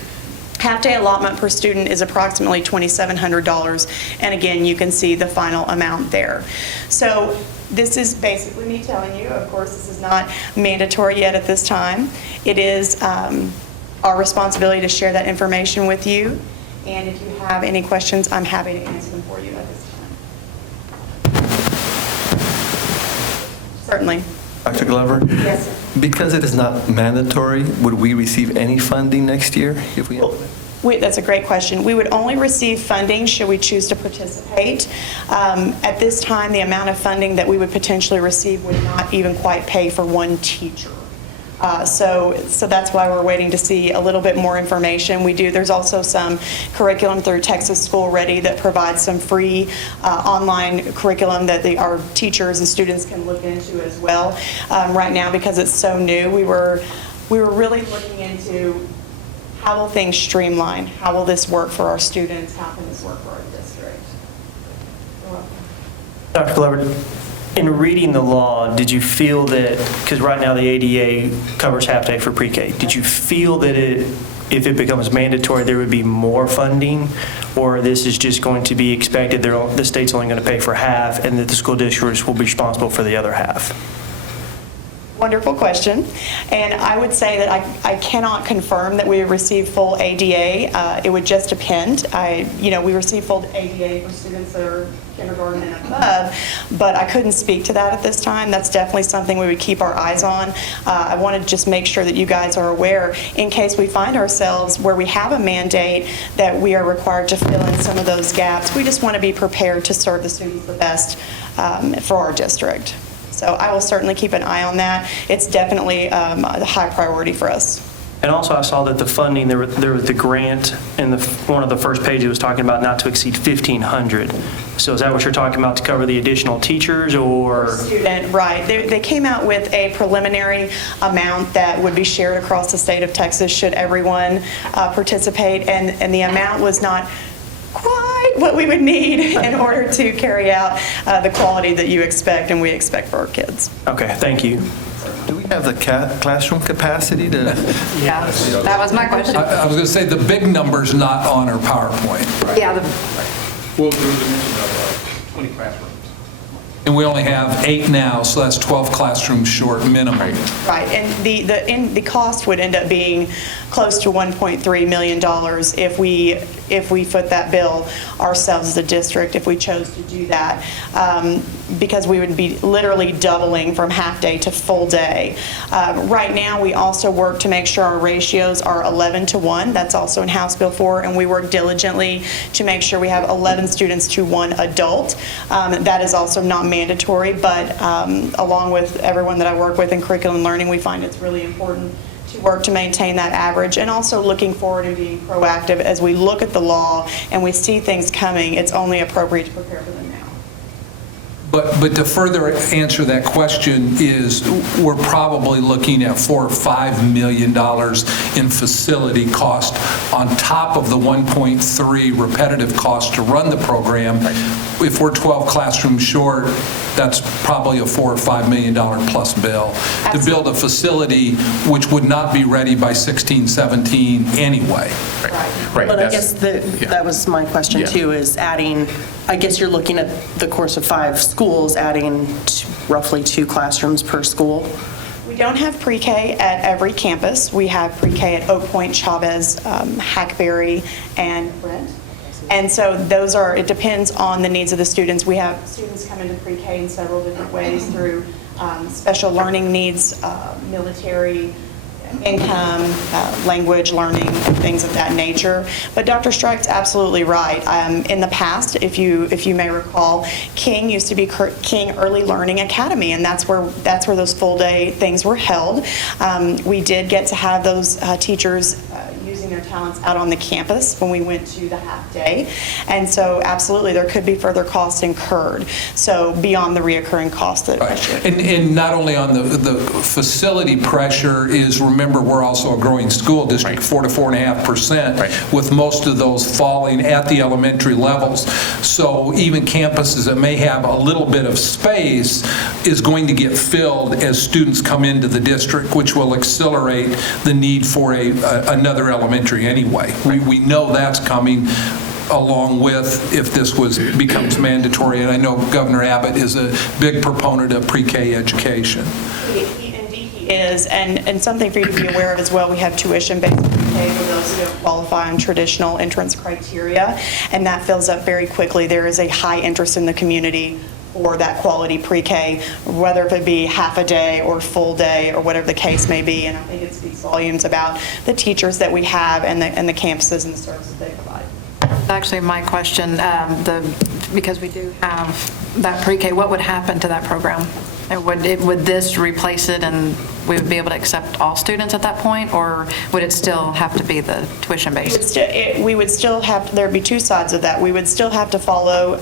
Half-day allotment per student is approximately $2,700, and again, you can see the final amount there. So this is basically me telling you, of course, this is not mandatory yet at this time. It is our responsibility to share that information with you. And if you have any questions, I'm happy to answer them for you at this time. Certainly. Dr. Glover? Yes, sir. Because it is not mandatory, would we receive any funding next year if we implement? That's a great question. We would only receive funding should we choose to participate. At this time, the amount of funding that we would potentially receive would not even quite pay for one teacher. So that's why we're waiting to see a little bit more information. There's also some curriculum through Texas School Ready that provides some free online curriculum that our teachers and students can look into as well. Right now, because it's so new, we were really looking into how will things streamline? How will this work for our students? How can this work for our district? You're welcome. Dr. Glover, in reading the law, did you feel that, because right now the ADA covers half-day for pre-K, did you feel that if it becomes mandatory, there would be more funding, or this is just going to be expected, the state's only going to pay for half, and that the school districts will be responsible for the other half? Wonderful question. And I would say that I cannot confirm that we receive full ADA. It would just depend. We receive full ADA for students that are kindergarten and above, but I couldn't speak to that at this time. That's definitely something we would keep our eyes on. I want to just make sure that you guys are aware in case we find ourselves where we have a mandate that we are required to fill in some of those gaps. We just want to be prepared to serve the students the best for our district. So I will certainly keep an eye on that. It's definitely a high priority for us. And also I saw that the funding, there was the grant in one of the first pages was talking about not to exceed $1,500. So is that what you're talking about, to cover the additional teachers, or? Student, right. They came out with a preliminary amount that would be shared across the state of Texas should everyone participate, and the amount was not quite what we would need in order to carry out the quality that you expect and we expect for our kids. Okay, thank you. Do we have the classroom capacity to? Yeah, that was my question. I was going to say, the big number's not on our PowerPoint. Yeah, Well, there was a mention of 20 classrooms. And we only have 8 now, so that's 12 classrooms short minimum. Right, and the cost would end up being close to $1.3 million if we foot that bill ourselves as a district, if we chose to do that, because we would be literally doubling from half day to full day. Right now, we also work to make sure our ratios are 11-to-1. That's also in House Bill 4, and we work diligently to make sure we have 11 students to 1 adult. That is also not mandatory, but along with everyone that I work with in curriculum and learning, we find it's really important to work to maintain that average, and also looking forward and being proactive as we look at the law and we see things coming. It's only appropriate to prepare for them now. But to further answer that question is, we're probably looking at $4 or $5 million in facility cost on top of the 1.3 repetitive cost to run the program. If we're 12 classrooms short, that's probably a $4 or $5 million plus bill to build a facility which would not be ready by 16, 17 anyway. Right. But I guess that was my question too, is adding, I guess you're looking at the course of 5 schools, adding roughly 2 classrooms per school. We don't have pre-K at every campus. We have pre-K at Oak Point, Chavez, Hackberry, and Brent. And so those are, it depends on the needs of the students. We have students come into pre-K in several different ways through special learning needs, military, income, language learning, and things of that nature. But Dr. Strike's absolutely right. In the past, if you may recall, King used to be King Early Learning Academy, and that's where those full day things were held. We did get to have those teachers using their talents out on the campus when we went to the half day, and so absolutely there could be further costs incurred. So beyond the reoccurring costs that. Right. And not only on the facility pressure is, remember, we're also a growing school district, 4 to 4.5%, with most of those falling at the elementary levels. So even campuses that may have a little bit of space is going to get filled as students come into the district, which will accelerate the need for another elementary anyway. We know that's coming, along with if this becomes mandatory. And I know Governor Abbott is a big proponent of pre-K education. Indeed he is, and something for you to be aware of as well, we have tuition-based pre-K for those who don't qualify on traditional entrance criteria, and that fills up very quickly. There is a high interest in the community for that quality pre-K, whether it be half a day or full day or whatever the case may be, and I think it speaks volumes about the teachers that we have and the campuses and the services they provide. Actually, my question, because we do have that pre-K, what would happen to that program? Would this replace it and we would be able to accept all students at that point, or would it still have to be the tuition-based? We would still have, there'd be 2 sides of that. We would still have to follow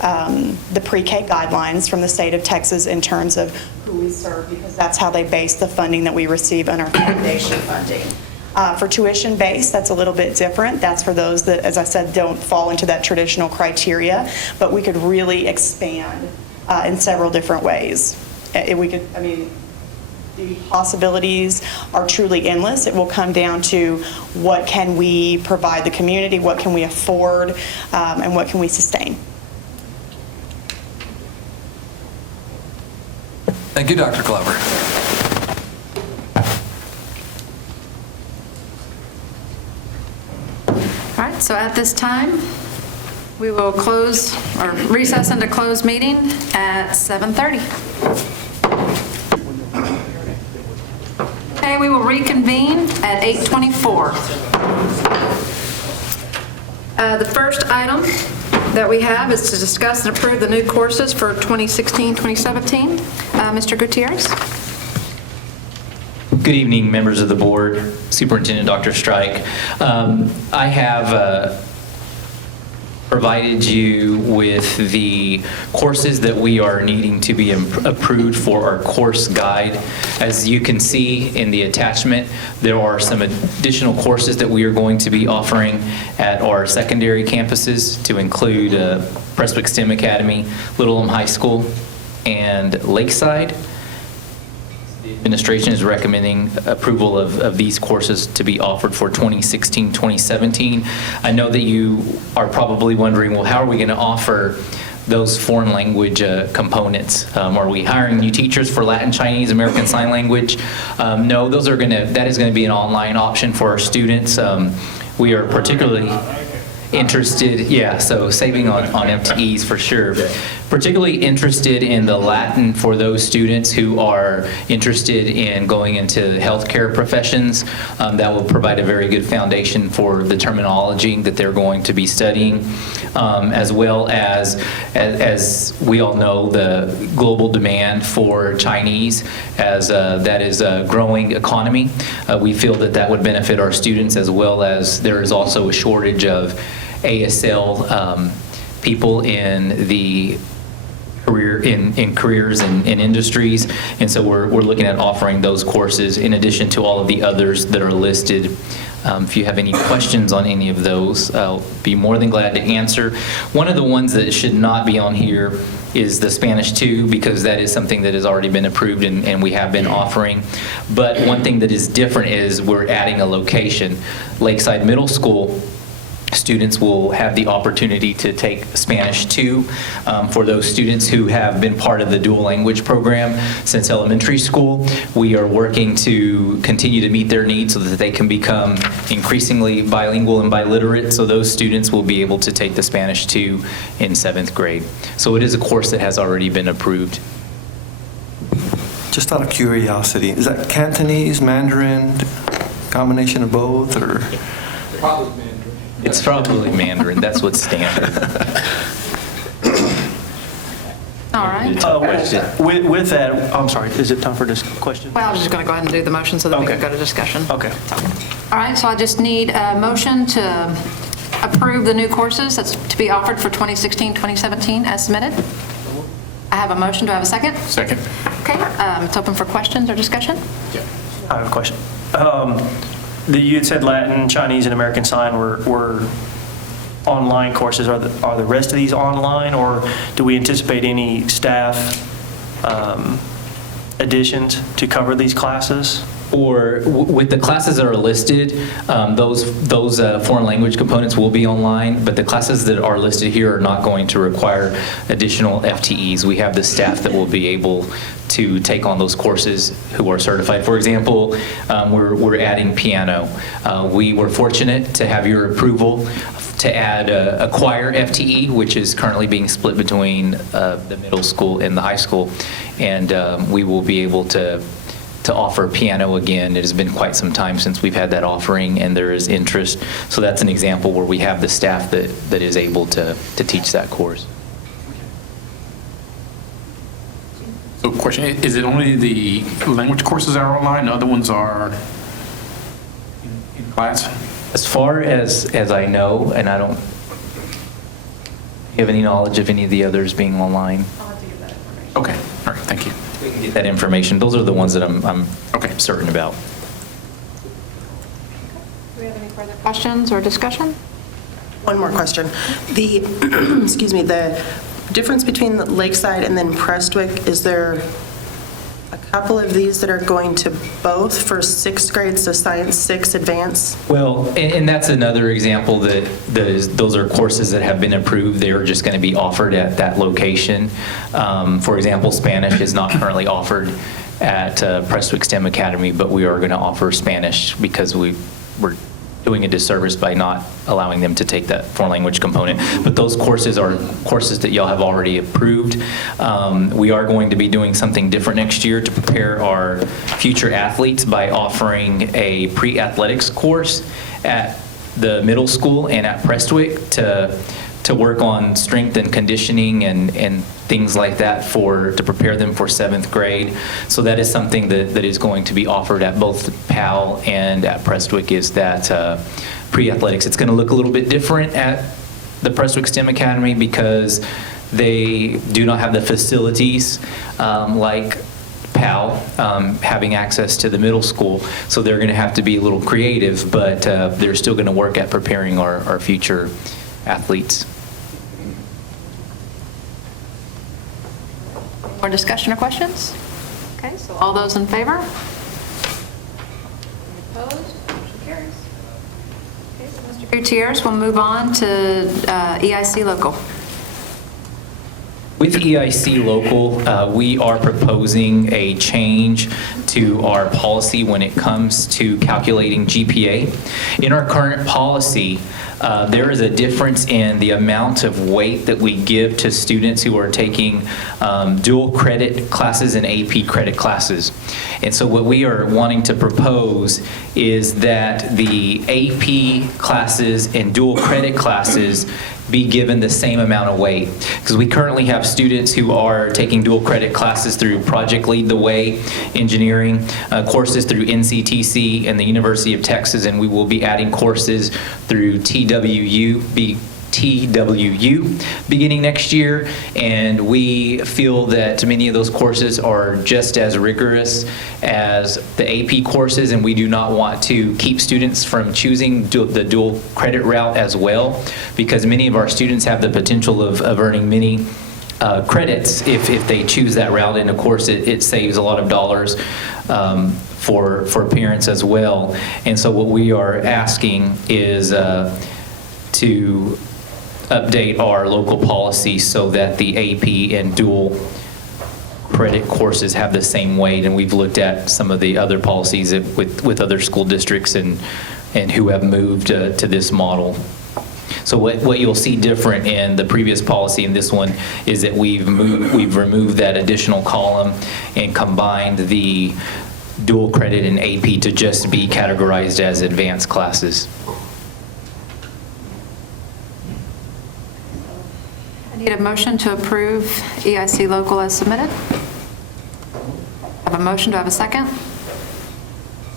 the pre-K guidelines from the state of Texas in terms of who we serve, because that's how they base the funding that we receive on our foundation funding. For tuition-based, that's a little bit different. That's for those that, as I said, don't fall into that traditional criteria, but we could really expand in several different ways. The possibilities are truly endless. It will come down to what can we provide the community, what can we afford, and what can we sustain. Thank you, Dr. Glover. All right, so at this time, we will close or recess into closed meeting at 7:30. Okay, we will reconvene at 8:24. The first item that we have is to discuss and approve the new courses for 2016-2017. Mr. Gutierrez. Good evening, members of the board, Superintendent Dr. Strike. I have provided you with the courses that we are needing to be approved for our course guide. As you can see in the attachment, there are some additional courses that we are going to be offering at our secondary campuses to include Prestwick STEM Academy, Little Elm High School, and Lakeside. The administration is recommending approval of these courses to be offered for 2016-2017. I know that you are probably wondering, well, how are we going to offer those foreign language components? Are we hiring new teachers for Latin, Chinese, American Sign Language? No, that is going to be an online option for our students. We are particularly interested, so saving on FTEs for sure. Particularly interested in the Latin for those students who are interested in going into healthcare professions. That will provide a very good foundation for the terminology that they're going to be studying, as well as we all know, the global demand for Chinese, as that is a growing economy. We feel that would benefit our students, as well as there is also a shortage of ASL people in the careers and industries, and so we're looking at offering those courses in addition to all of the others that are listed. If you have any questions on any of those, I'll be more than glad to answer. One of the ones that should not be on here is the Spanish 2, because that is something that has already been approved and we have been offering. But one thing that is different is we're adding a location. Lakeside Middle School students will have the opportunity to take Spanish 2 for those students who have been part of the dual language program since elementary school. We are working to continue to meet their needs so that they can become increasingly bilingual and biliterate, so those students will be able to take the Spanish 2 in 7th grade. So it is a course that has already been approved. Just out of curiosity, is that Cantonese, Mandarin, combination of both, or? Probably Mandarin. It's probably Mandarin. That's what's standard. All right. With that, I'm sorry, is it time for this question? Well, I was just going to go ahead and do the motion so that we can go to discussion. Okay. All right, so I just need a motion to approve the new courses that's to be offered for 2016-2017 as submitted. I have a motion. Do I have a second? Second. Okay. It's open for questions or discussion. I have a question. You had said Latin, Chinese, and American Sign were online courses. Are the rest of these online, or do we anticipate any staff additions to cover these classes? Or with the classes that are listed, those foreign language components will be online, but the classes that are listed here are not going to require additional FTEs. We have the staff that will be able to take on those courses who are certified. For example, we're adding piano. We were fortunate to have your approval to add a choir FTE, which is currently being split between the middle school and the high school, and we will be able to offer piano again. It has been quite some time since we've had that offering, and there is interest. So that's an example where we have the staff that is able to teach that course. So question, is it only the language courses that are online? The other ones are in class? As far as I know, and I don't have any knowledge of any of the others being online. I'll have to get that information. Okay, all right, thank you. We can get that information. Those are the ones that I'm certain about. Do we have any further questions or discussion? One more question. The, excuse me, the difference between the Lakeside and then Prestwick, is there a couple of these that are going to both for 6th grade, so Science 6 Advanced? Well, and that's another example those are courses that have been approved. They're just going to be offered at that location. For example, Spanish is not currently offered at Prestwick STEM Academy, but we are going to offer Spanish because we're doing a disservice by not allowing them to take that foreign language component. But those courses are courses that y'all have already approved. We are going to be doing something different next year to prepare our future athletes by offering a pre-athletics course at the middle school and at Prestwick to work on strength and conditioning and things like that to prepare them for 7th grade. So that is something that is going to be offered at both PAL and at Prestwick, is that pre-athletics. It's going to look a little bit different at the Prestwick STEM Academy because they do not have the facilities like PAL, having access to the middle school. So they're going to have to be a little creative, but they're still going to work at preparing our future athletes. More discussion or questions? Okay, so all those in favor? Any opposed? Motion carries. Okay, so Mr. Gutierrez, we'll move on to EIC Local. With EIC Local, we are proposing a change to our policy when it comes to calculating GPA. In our current policy, there is a difference in the amount of weight that we give to students who are taking dual credit classes and AP credit classes. And so what we are wanting to propose is that the AP classes and dual credit classes be given the same amount of weight. Because we currently have students who are taking dual credit classes through Project Lead the Way, engineering, courses through NCTC and the University of Texas, and we will be adding courses through TWU beginning next year, and we feel that many of those courses are just as rigorous as the AP courses, and we do not want to keep students from choosing the dual credit route as well, because many of our students have the potential of earning many credits if they choose that route, and of course it saves a lot of dollars for parents as well. And so what we are asking is to update our local policy so that the AP and dual credit courses have the same weight. And we've looked at some of the other policies with other school districts and who have moved to this model. So what you'll see different in the previous policy and this one is that we've removed that additional column and combined the dual credit and AP to just be categorized as advanced classes. I need a motion to approve EIC Local as submitted. Have a motion, do I have a second?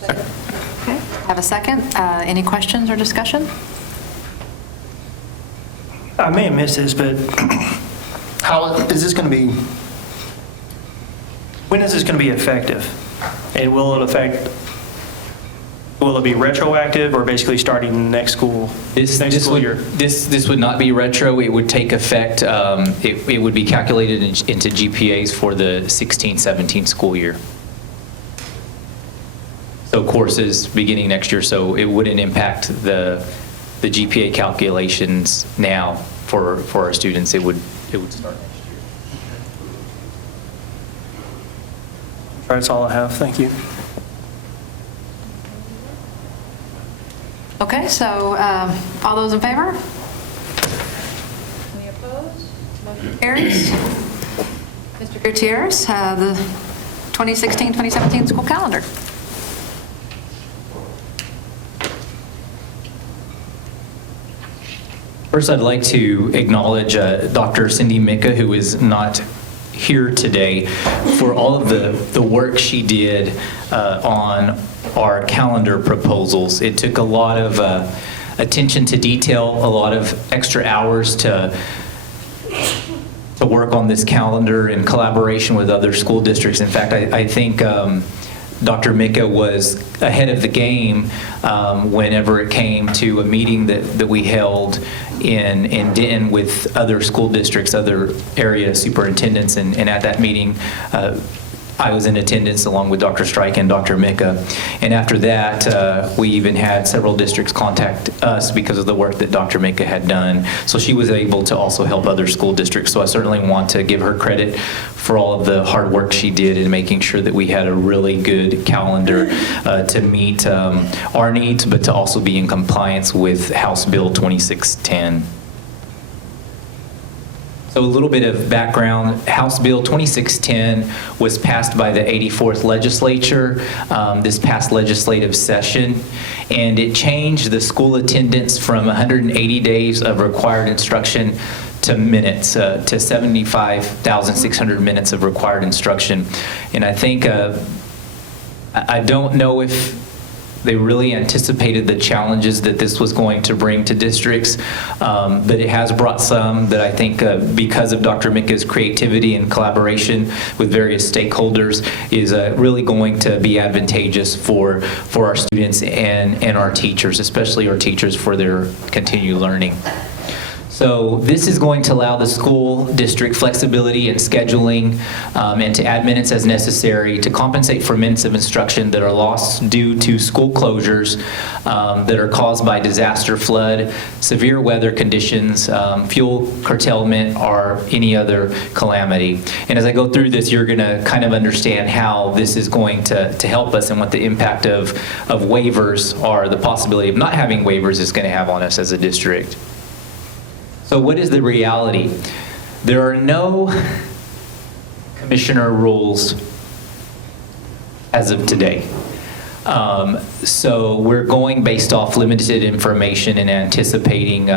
Okay, have a second. Any questions or discussion? I may have missed this, but how is this going to be, when is this going to be effective? And will it be retroactive or basically starting next school year? This would not be retro. It would take effect, it would be calculated into GPAs for the 16-17 school year. So courses beginning next year, so it wouldn't impact the GPA calculations now for our students. It would start next year. That's all I have. Thank you. Okay, so all those in favor? Any opposed? Motion carries. Mr. Gutierrez, the 2016-2017 school calendar. First, I'd like to acknowledge Dr. Cindy Micka, who is not here today, for all of the work she did on our calendar proposals. It took a lot of attention to detail, a lot of extra hours to work on this calendar in collaboration with other school districts. In fact, I think Dr. Micka was ahead of the game whenever it came to a meeting that we held in Denton with other school districts, other area superintendents, and at that meeting, I was in attendance along with Dr. Strike and Dr. Micka. And after that, we even had several districts contact us because of the work that Dr. Micka had done. So she was able to also help other school districts. So I certainly want to give her credit for all of the hard work she did in making sure that we had a really good calendar to meet our needs, but to also be in compliance with House Bill 2610. So a little bit of background. House Bill 2610 was passed by the 84th legislature this past legislative session, and it changed the school attendance from 180 days of required instruction to minutes, to 75,600 minutes of required instruction. And I think, I don't know if They really anticipated the challenges that this was going to bring to districts, but it has brought some that I think because of Dr. Mika's creativity and collaboration with various stakeholders is really going to be advantageous for our students and our teachers, especially our teachers for their continued learning. So this is going to allow the school district flexibility in scheduling and to add minutes as necessary to compensate for minutes of instruction that are lost due to school closures that are caused by disaster, flood, severe weather conditions, fuel curtailment, or any other calamity. And as I go through this, you're going to kind of understand how this is going to help us and what the impact of waivers or the possibility of not having waivers is going to have on us as a district. So what is the reality? There are no commissioner rules as of today. So we're going based off limited information and anticipating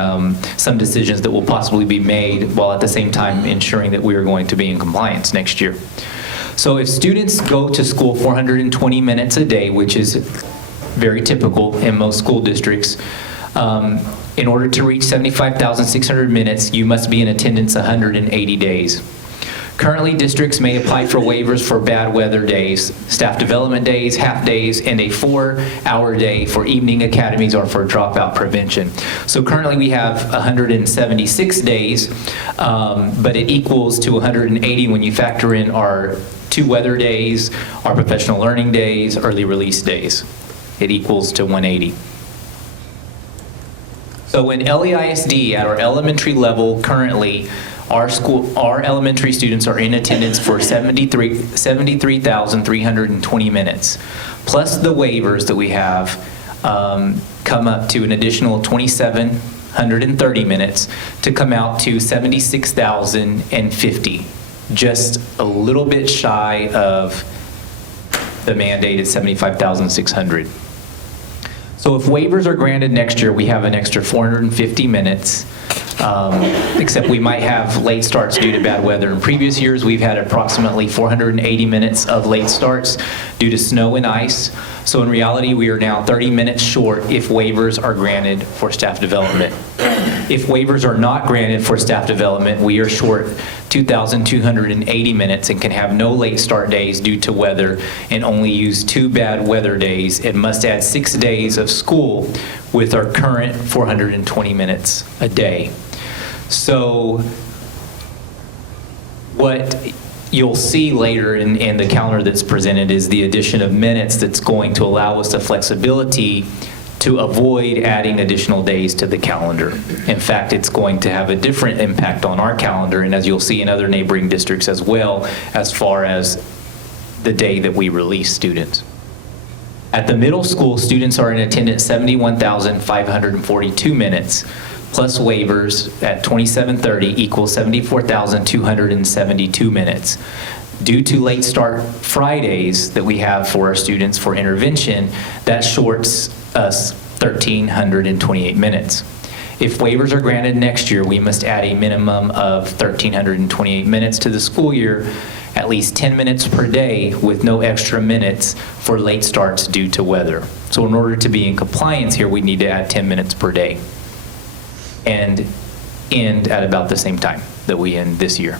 some decisions that will possibly be made while at the same time ensuring that we are going to be in compliance next year. So if students go to school 420 minutes a day, which is very typical in most school districts, in order to reach 75,600 minutes, you must be in attendance 180 days. Currently, districts may apply for waivers for bad weather days, staff development days, half days, and a 4-hour day for evening academies or for dropout prevention. So currently we have 176 days, but it equals to 180 when you factor in our 2 weather days, our professional learning days, early release days. It equals to 180. So in LEISD at our elementary level currently, our elementary students are in attendance for 73,320 minutes. Plus the waivers that we have come up to an additional 2,730 minutes to come out to 76,050. Just a little bit shy of the mandated 75,600. So if waivers are granted next year, we have an extra 450 minutes, except we might have late starts due to bad weather. In previous years, we've had approximately 480 minutes of late starts due to snow and ice. So in reality, we are now 30 minutes short if waivers are granted for staff development. If waivers are not granted for staff development, we are short 2,280 minutes and can have no late start days due to weather and only use 2 bad weather days and must add 6 days of school with our current 420 minutes a day. So what you'll see later in the calendar that's presented is the addition of minutes that's going to allow us the flexibility to avoid adding additional days to the calendar. In fact, it's going to have a different impact on our calendar, and as you'll see in other neighboring districts as well, as far as the day that we release students. At the middle school, students are in attendance 71,542 minutes, plus waivers at 2,730 equals 74,272 minutes. Due to late start Fridays that we have for our students for intervention, that shorts us 1,328 minutes. If waivers are granted next year, we must add a minimum of 1,328 minutes to the school year, at least 10 minutes per day with no extra minutes for late starts due to weather. So in order to be in compliance here, we need to add 10 minutes per day and end at about the same time that we end this year.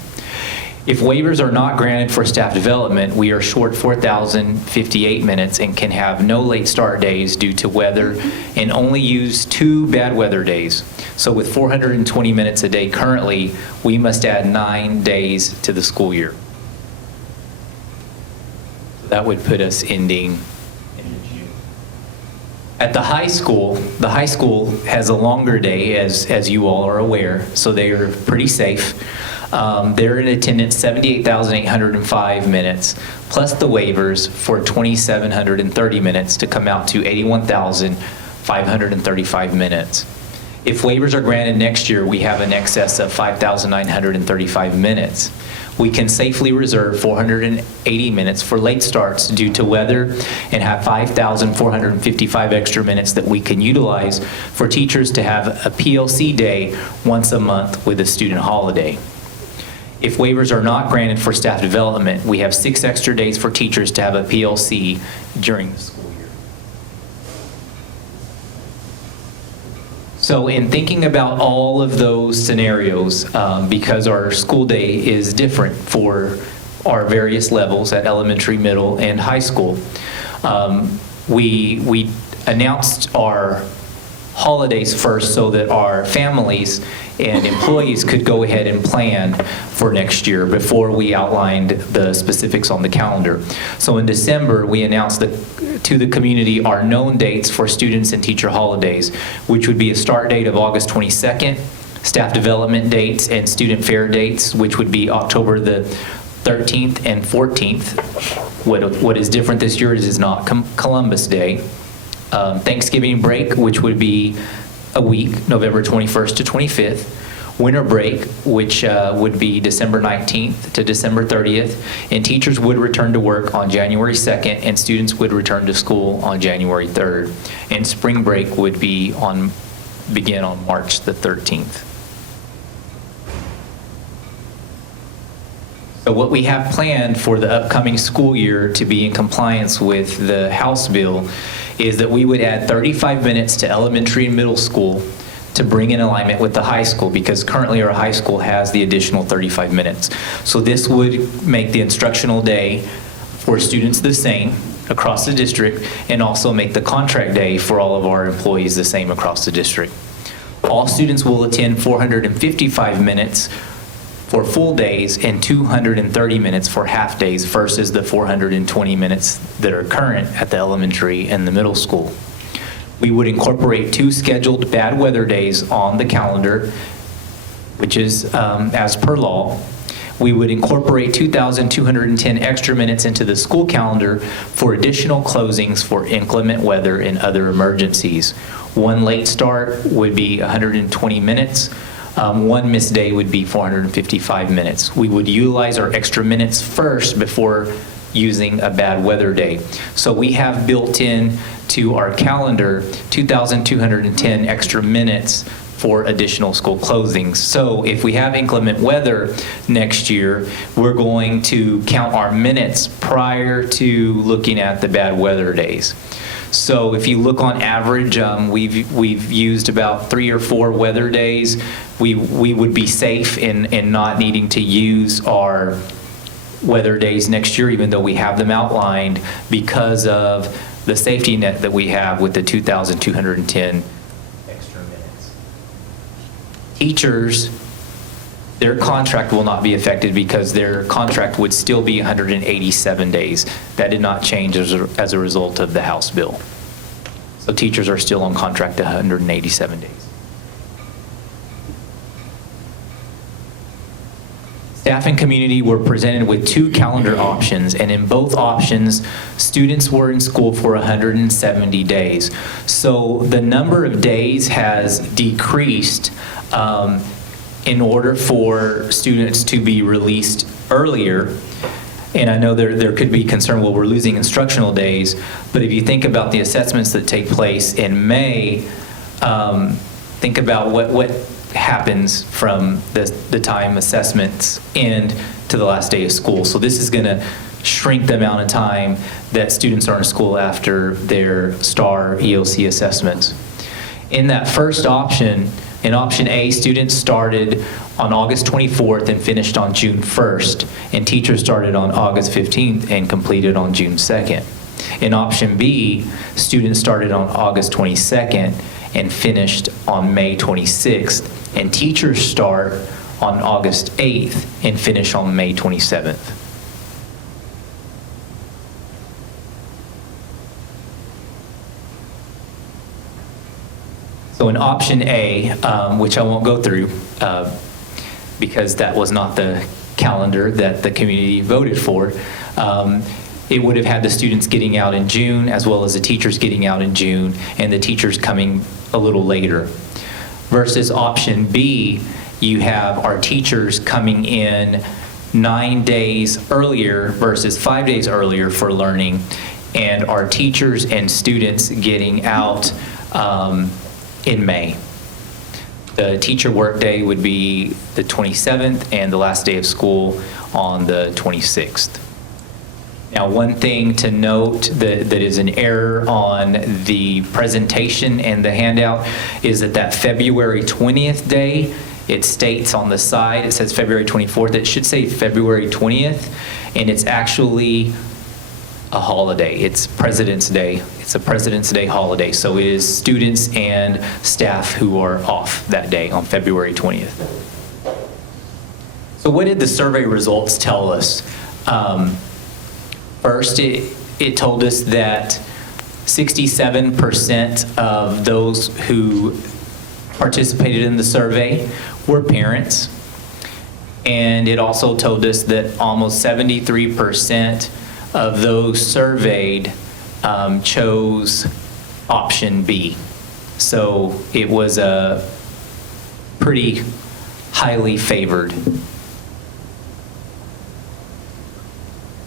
If waivers are not granted for staff development, we are short 4,058 minutes and can have no late start days due to weather and only use 2 bad weather days. So with 420 minutes a day currently, we must add 9 days to the school year. That would put us ending in June. At the high school has a longer day, as you all are aware, so they are pretty safe. They're in attendance 78,805 minutes, plus the waivers for 2,730 minutes to come out to 81,535 minutes. If waivers are granted next year, we have an excess of 5,935 minutes. We can safely reserve 480 minutes for late starts due to weather and have 5,455 extra minutes that we can utilize for teachers to have a PLC day once a month with a student holiday. If waivers are not granted for staff development, we have 6 extra days for teachers to have a PLC during the school year. So in thinking about all of those scenarios, because our school day is different for our various levels at elementary, middle, and high school, we announced our holidays first so that our families and employees could go ahead and plan for next year before we outlined the specifics on the calendar. So in December, we announced to the community our known dates for students and teacher holidays, which would be a start date of August 22nd, staff development dates and student fair dates, which would be October the 13th and 14th. What is different this year is not Columbus Day. Thanksgiving break, which would be a week, November 21st to 25th. Winter break, which would be December 19th to December 30th. And teachers would return to work on January 2nd, and students would return to school on January 3rd. And spring break would begin on March the 13th. So what we have planned for the upcoming school year to be in compliance with the House bill is that we would add 35 minutes to elementary and middle school to bring in alignment with the high school, because currently our high school has the additional 35 minutes. So this would make the instructional day for students the same across the district, and also make the contract day for all of our employees the same across the district. All students will attend 455 minutes for full days and 230 minutes for half days versus the 420 minutes that are current at the elementary and the middle school. We would incorporate 2 scheduled bad weather days on the calendar, which is as per law. We would incorporate 2,210 extra minutes into the school calendar for additional closings for inclement weather and other emergencies. 1 late start would be 120 minutes. 1 missed day would be 455 minutes. We would utilize our extra minutes first before using a bad weather day. So we have built in to our calendar 2,210 extra minutes for additional school closings. So if we have inclement weather next year, we're going to count our minutes prior to looking at the bad weather days. So if you look on average, we've used about 3 or 4 weather days. We would be safe in not needing to use our weather days next year, even though we have them outlined, because of the safety net that we have with the 2,210 extra minutes. Teachers, their contract will not be affected because their contract would still be 187 days. That did not change as a result of the House bill. So teachers are still on contract at 187 days. Staff and community were presented with 2 calendar options, and in both options, students were in school for 170 days. So the number of days has decreased in order for students to be released earlier. And I know there could be concern, well, we're losing instructional days, but if you think about the assessments that take place in May, think about what happens from the time assessments end to the last day of school. So this is going to shrink the amount of time that students are in school after their STAR EOC assessments. In that first option, in option A, students started on August 24th and finished on June 1st, and teachers started on August 15th and completed on June 2nd. In option B, students started on August 22nd and finished on May 26th, and teachers start on August 8th and finish on May 27th. So in option A, which I won't go through because that was not the calendar that the community voted for, it would have had the students getting out in June as well as the teachers getting out in June, and the teachers coming a little later. Versus option B, you have our teachers coming in 9 days earlier versus 5 days earlier for learning, and our teachers and students getting out in May. The teacher workday would be the 27th and the last day of school on the 26th. Now, one thing to note that is an error on the presentation and the handout is that February 20th day, it states on the side, it says February 24th. It should say February 20th, and it's actually a holiday. It's President's Day. It's a President's Day holiday. So it is students and staff who are off that day on February 20th. So what did the survey results tell us? First, it told us that 67% of those who participated in the survey were parents. And it also told us that almost 73% of those surveyed chose option B. So it was a pretty highly favored.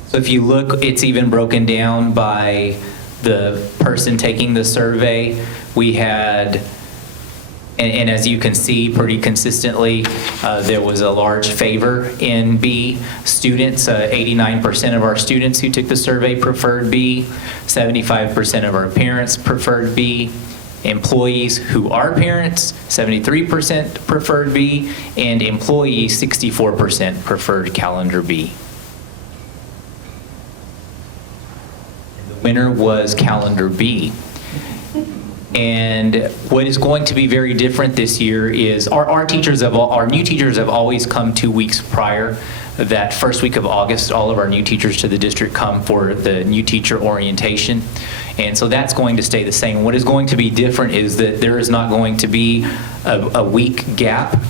So if you look, it's even broken down by the person taking the survey. We had, and as you can see pretty consistently, there was a large favor in B. Students, 89% of our students who took the survey preferred B. 75% of our parents preferred B. Employees who are parents, 73% preferred B. And employees, 64% preferred calendar B. Winner was calendar B. And what is going to be very different this year is our new teachers have always come 2 weeks prior. That first week of August, all of our new teachers to the district come for the new teacher orientation. And so that's going to stay the same. What is going to be different is that there is not going to be a week gap.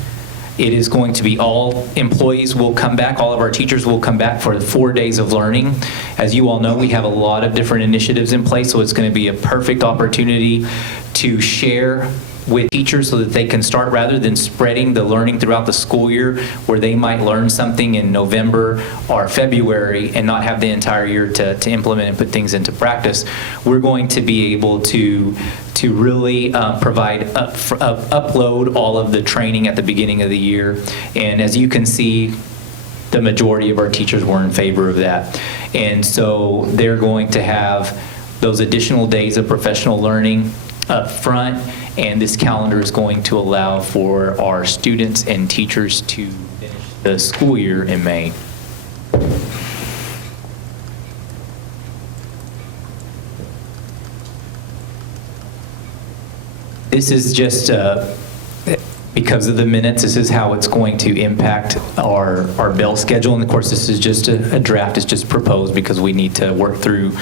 It is going to be all employees will come back, all of our teachers will come back for 4 days of learning. As you all know, we have a lot of different initiatives in place, so it's going to be a perfect opportunity to share with teachers so that they can start, rather than spreading the learning throughout the school year, where they might learn something in November or February and not have the entire year to implement and put things into practice. We're going to be able to really upload all of the training at the beginning of the year. And as you can see, the majority of our teachers were in favor of that. And so they're going to have those additional days of professional learning up front, and this calendar is going to allow for our students and teachers to finish the school year in May. This is just because of the minutes, this is how it's going to impact our bell schedule. And of course, this is just a draft. It's just proposed because we need to work through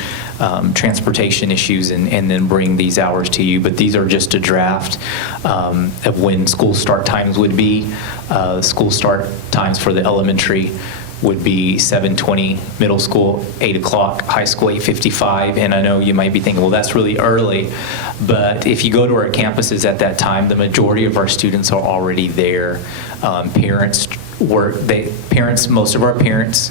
transportation issues and then bring these hours to you. But these are just a draft of when school start times would be. School start times for the elementary would be 7:20, middle school 8 o'clock, high school 8:55. And I know you might be thinking, well, that's really early. But if you go to our campuses at that time, the majority of our students are already there. Most of our parents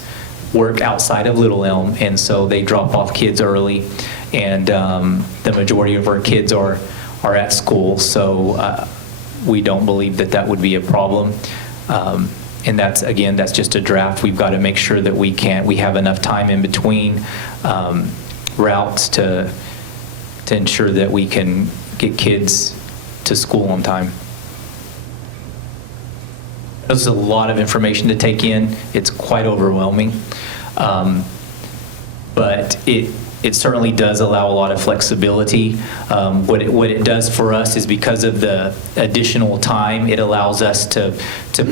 work outside of Little Elm, and so they drop off kids early. And the majority of our kids are at school, so we don't believe that would be a problem. And that's just a draft. We've got to make sure that we have enough time in between routes to ensure that we can get kids to school on time. There's a lot of information to take in. It's quite overwhelming. But it certainly does allow a lot of flexibility. What it does for us is, because of the additional time, it allows us to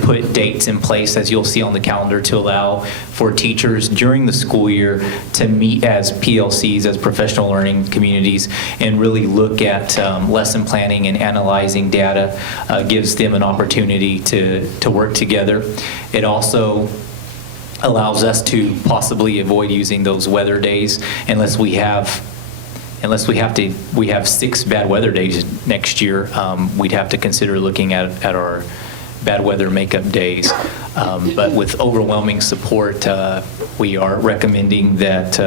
put dates in place, as you'll see on the calendar, to allow for teachers during the school year to meet as PLCs, as professional learning communities, and really look at lesson planning and analyzing data. Gives them an opportunity to work together. It also allows us to possibly avoid using those weather days unless we have 6 bad weather days next year. We'd have to consider looking at our bad weather makeup days. But with overwhelming support, we are recommending that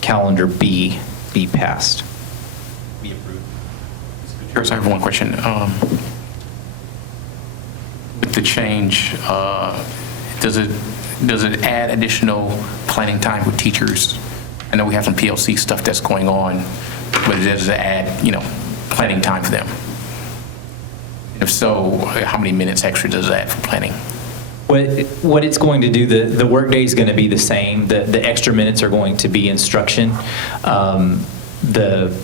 calendar B be passed. Be approved. Chair, I have one question. With the change, does it add additional planning time with teachers? I know we have some PLC stuff that's going on, but does it add, planning time for them? If so, how many minutes extra does it add for planning? What it's going to do, the workday is going to be the same. The extra minutes are going to be instruction. The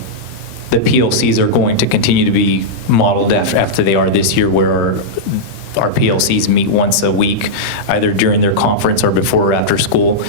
PLCs are going to continue to be modeled after they are this year, where our PLCs meet once a week, either during their conference or before or after school,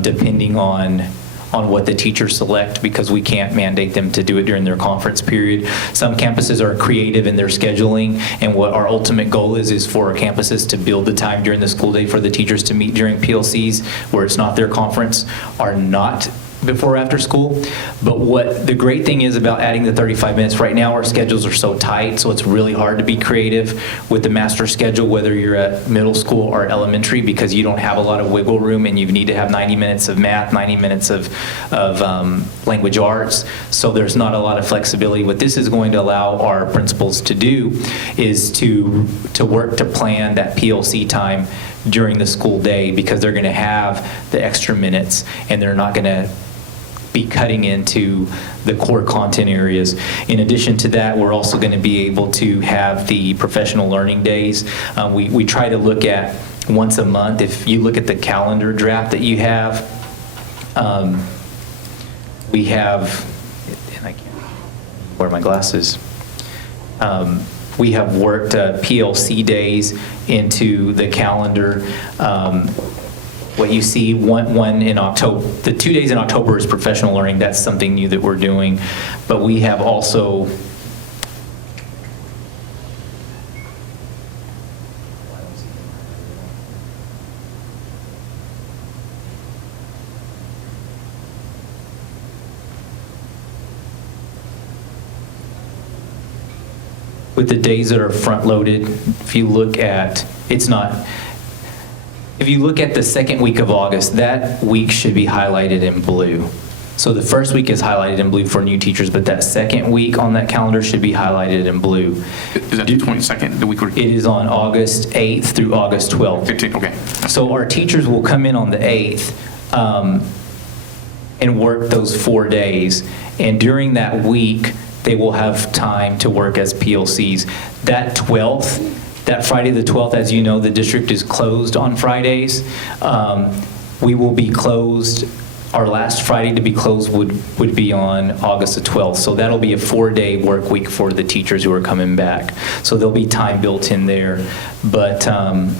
depending on what the teachers select, because we can't mandate them to do it during their conference period. Some campuses are creative in their scheduling, and what our ultimate goal is for our campuses to build the time during the school day for the teachers to meet during PLCs, where it's not their conference, are not before or after school. But what the great thing is about adding the 35 minutes, right now our schedules are so tight, so it's really hard to be creative with the master schedule, whether you're at middle school or elementary, because you don't have a lot of wiggle room, and you need to have 90 minutes of math, 90 minutes of language arts, so there's not a lot of flexibility. What this is going to allow our principals to do is to work to plan that PLC time during the school day, because they're going to have the extra minutes, and they're not going to be cutting into the core content areas. In addition to that, we're also going to be able to have the professional learning days. We try to look at once a month. If you look at the calendar draft that you have, we have, and I can't wear my glasses. We have worked PLC days into the calendar. What you see, one in October, the 2 days in October is professional learning. That's something new that we're doing. But we have also, with the days that are front-loaded, if you look at, if you look at the second week of August, that week should be highlighted in blue. So the first week is highlighted in blue for new teachers, but that second week on that calendar should be highlighted in blue. Is that the 22nd, the week? It is on August 8th through August 12th. 15th, okay. So our teachers will come in on the 8th and work those 4 days, and during that week, they will have time to work as PLCs. That 12th, that Friday the 12th, as you know, the district is closed on Fridays. We will be closed, our last Friday to be closed would be on August the 12th. So that'll be a 4-day work week for the teachers who are coming back. So there'll be time built in there. But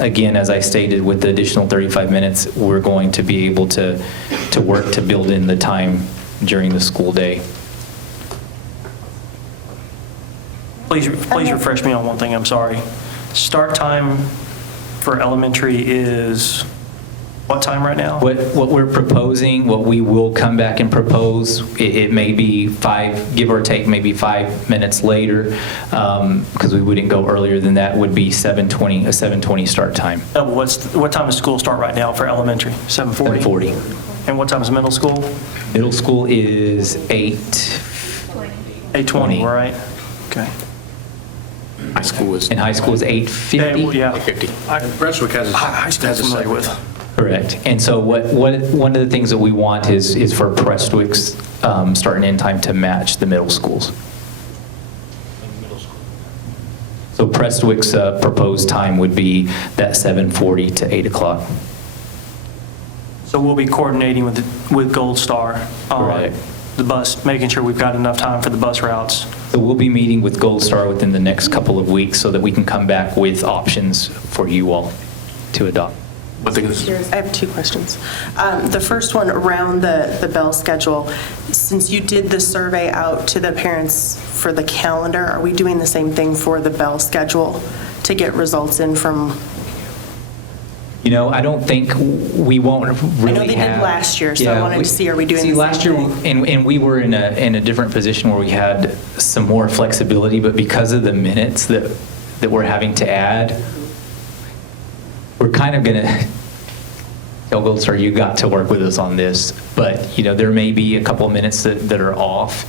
again, as I stated, with the additional 35 minutes, we're going to be able to work to build in the time during the school day. Please refresh me on one thing, I'm sorry. Start time for elementary is what time right now? What we're proposing, what we will come back and propose, it may be give or take, maybe 5 minutes later, because we wouldn't go earlier than that, would be 7:20, a 7:20 start time. What time does school start right now for elementary? 7:40? 7:40. And what time is middle school? Middle school is 8:20, right? Okay. High school is. And high school is 8:50? Yeah. 8:50. Brunswick has High school I'm familiar with. Correct. And so one of the things that we want is for Prestwick's start and end time to match the middle schools. So Prestwick's proposed time would be that 7:40 to 8 o'clock. So we'll be coordinating with Gold Star on Right. the bus, making sure we've got enough time for the bus routes. So we'll be meeting with Gold Star within the next couple of weeks so that we can come back with options for you all to adopt. What thing is? I have 2 questions. The first one around the bell schedule. Since you did the survey out to the parents for the calendar, are we doing the same thing for the bell schedule to get results in from? You know, I don't think we won't really have. I know they did last year, so I wanted to see, are we doing the same last year, thing? and we were in a different position where we had some more flexibility, but because of the minutes that we're having to add, we're kind of going to tell Gold Star, you got to work with us on this. But, you know, there may be a couple of minutes that are off.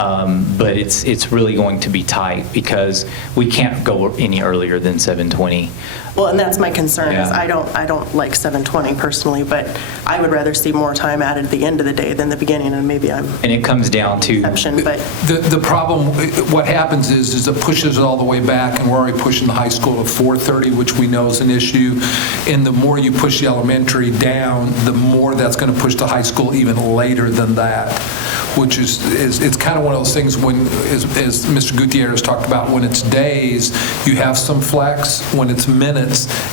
But it's really going to be tight because we can't go any earlier than 7:20. Well, and that's my concern, is Yeah. I don't like 7:20 personally, but I would rather see more time added at the end of the day than the beginning, and maybe I'm And it comes down to, exception, but The problem, what happens is it pushes it all the way back, and we're already pushing the high school to 4:30, which we know is an issue. And the more you push the elementary down, the more that's going to push the high school even later than that, which is it's kind of one of those things when, as Mr. Gutierrez talked about, when it's days, you have some flex. When it's minutes,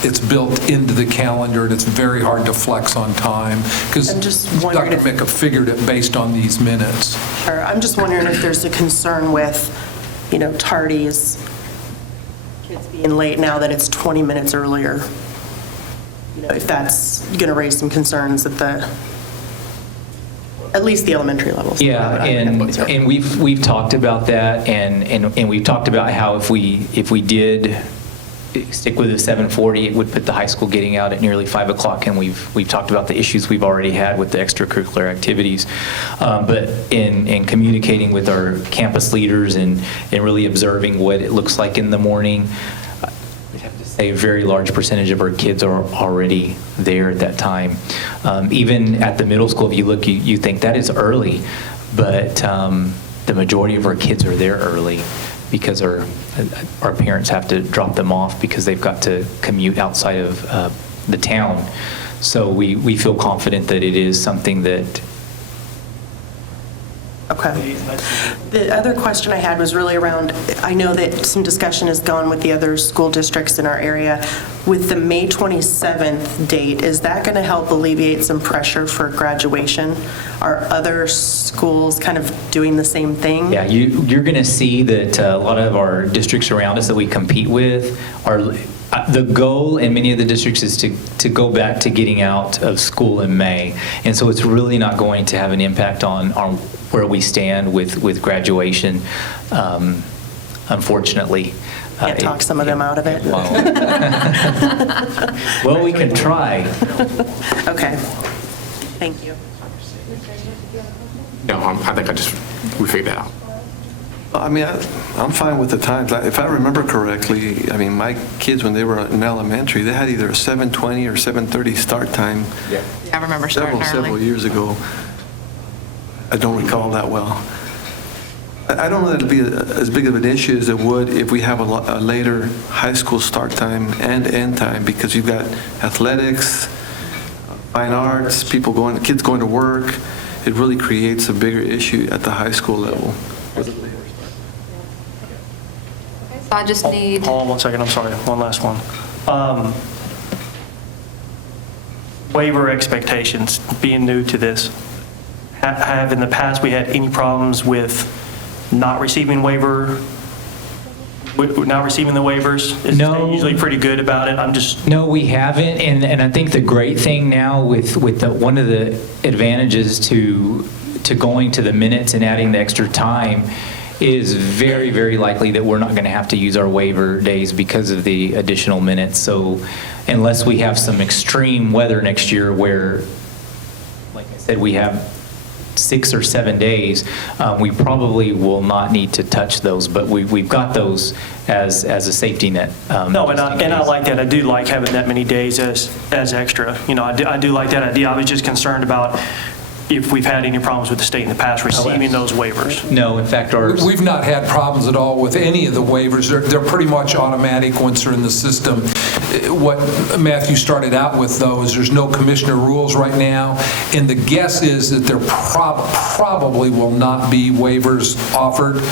it's built into the calendar, and it's very hard to flex on time, because Dr. Micka figured it based on these minutes. sure. I'm just wondering if there's a concern with, tardies, kids being late now that it's 20 minutes earlier. If that's going to raise some concerns at least the elementary levels. yeah, and we've talked about that, and we've talked about how if we did stick with the 7:40, it would put the high school getting out at nearly 5 o'clock, and we've talked about the issues we've already had with the extracurricular activities. But in communicating with our campus leaders and really observing what it looks like in the morning, a very large percentage of our kids are already there at that time. Even at the middle school, if you look, you think that is early, but the majority of our kids are there early because our parents have to drop them off because they've got to commute outside of the town. So we feel confident that it is something that. Okay. The other question I had was really around, I know that some discussion has gone with the other school districts in our area. With the May 27th date, is that going to help alleviate some pressure for graduation? Are other schools kind of doing the same thing? Yeah, you're going to see that a lot of our districts around us that we compete with are. The goal in many of the districts is to go back to getting out of school in May. And so it's really not going to have an impact on where we stand with graduation, unfortunately. Can't talk some of them out of it? Well, we can try. Okay. Thank you. No, I think we figured that out. I mean, I'm fine with the times. If I remember correctly, I mean, my kids, when they were in elementary, they had either a 7:20 or 7:30 start time. Yeah, I remember starting Several years ago. I don't recall that well. I don't know that it'll be as big of an issue as it would if we have a later high school start time and end time, because you've got athletics, fine arts, kids going to work. It really creates a bigger issue at the high school level. So I just need. Hold on 1 second, I'm sorry, one last one. Waiver expectations, being new to this. Have in the past we had any problems with not receiving the waivers? Is No. they usually pretty good about it? No, we haven't, and I think the great thing now with one of the advantages to going to the minutes and adding the extra time is very, very likely that we're not going to have to use our waiver days because of the additional minutes. So unless we have some extreme weather next year where, like I said, we have 6 or 7 days, we probably will not need to touch those, but we've got those as a safety net. No, and I like that. I do like having that many days as extra. I do like that idea. I was just concerned about if we've had any problems with the state in the past receiving those waivers. No, in fact, We've not had problems at all with any of the waivers. They're pretty much automatic once they're in the system. What Matthew started out with, though, is there's no commissioner rules right now, and the guess is that there probably will not be waivers offered.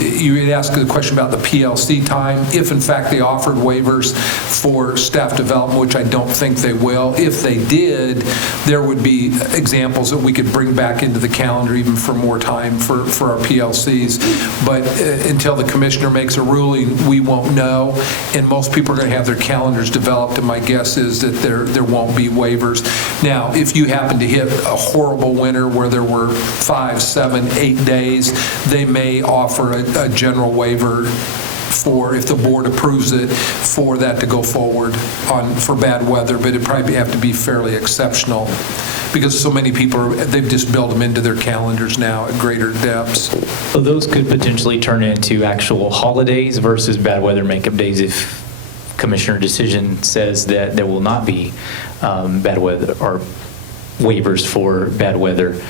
You had asked the question about the PLC time. If, in fact, they offered waivers for staff development, which I don't think they will, if they did, there would be examples that we could bring back into the calendar even for more time for our PLCs. But until the commissioner makes a ruling, we won't know. And most people are going to have their calendars developed, and my guess is that there won't be waivers. Now, if you happen to hit a horrible winter where there were 5, 7, 8 days, they may offer a general waiver for, if the board approves it, for that to go forward for bad weather, but it'd probably have to be fairly exceptional, because so many people, they've just built them into their calendars now at greater depths. So those could potentially turn into actual holidays versus bad weather makeup days if commissioner decision says that there will not be bad weather or waivers for bad weather.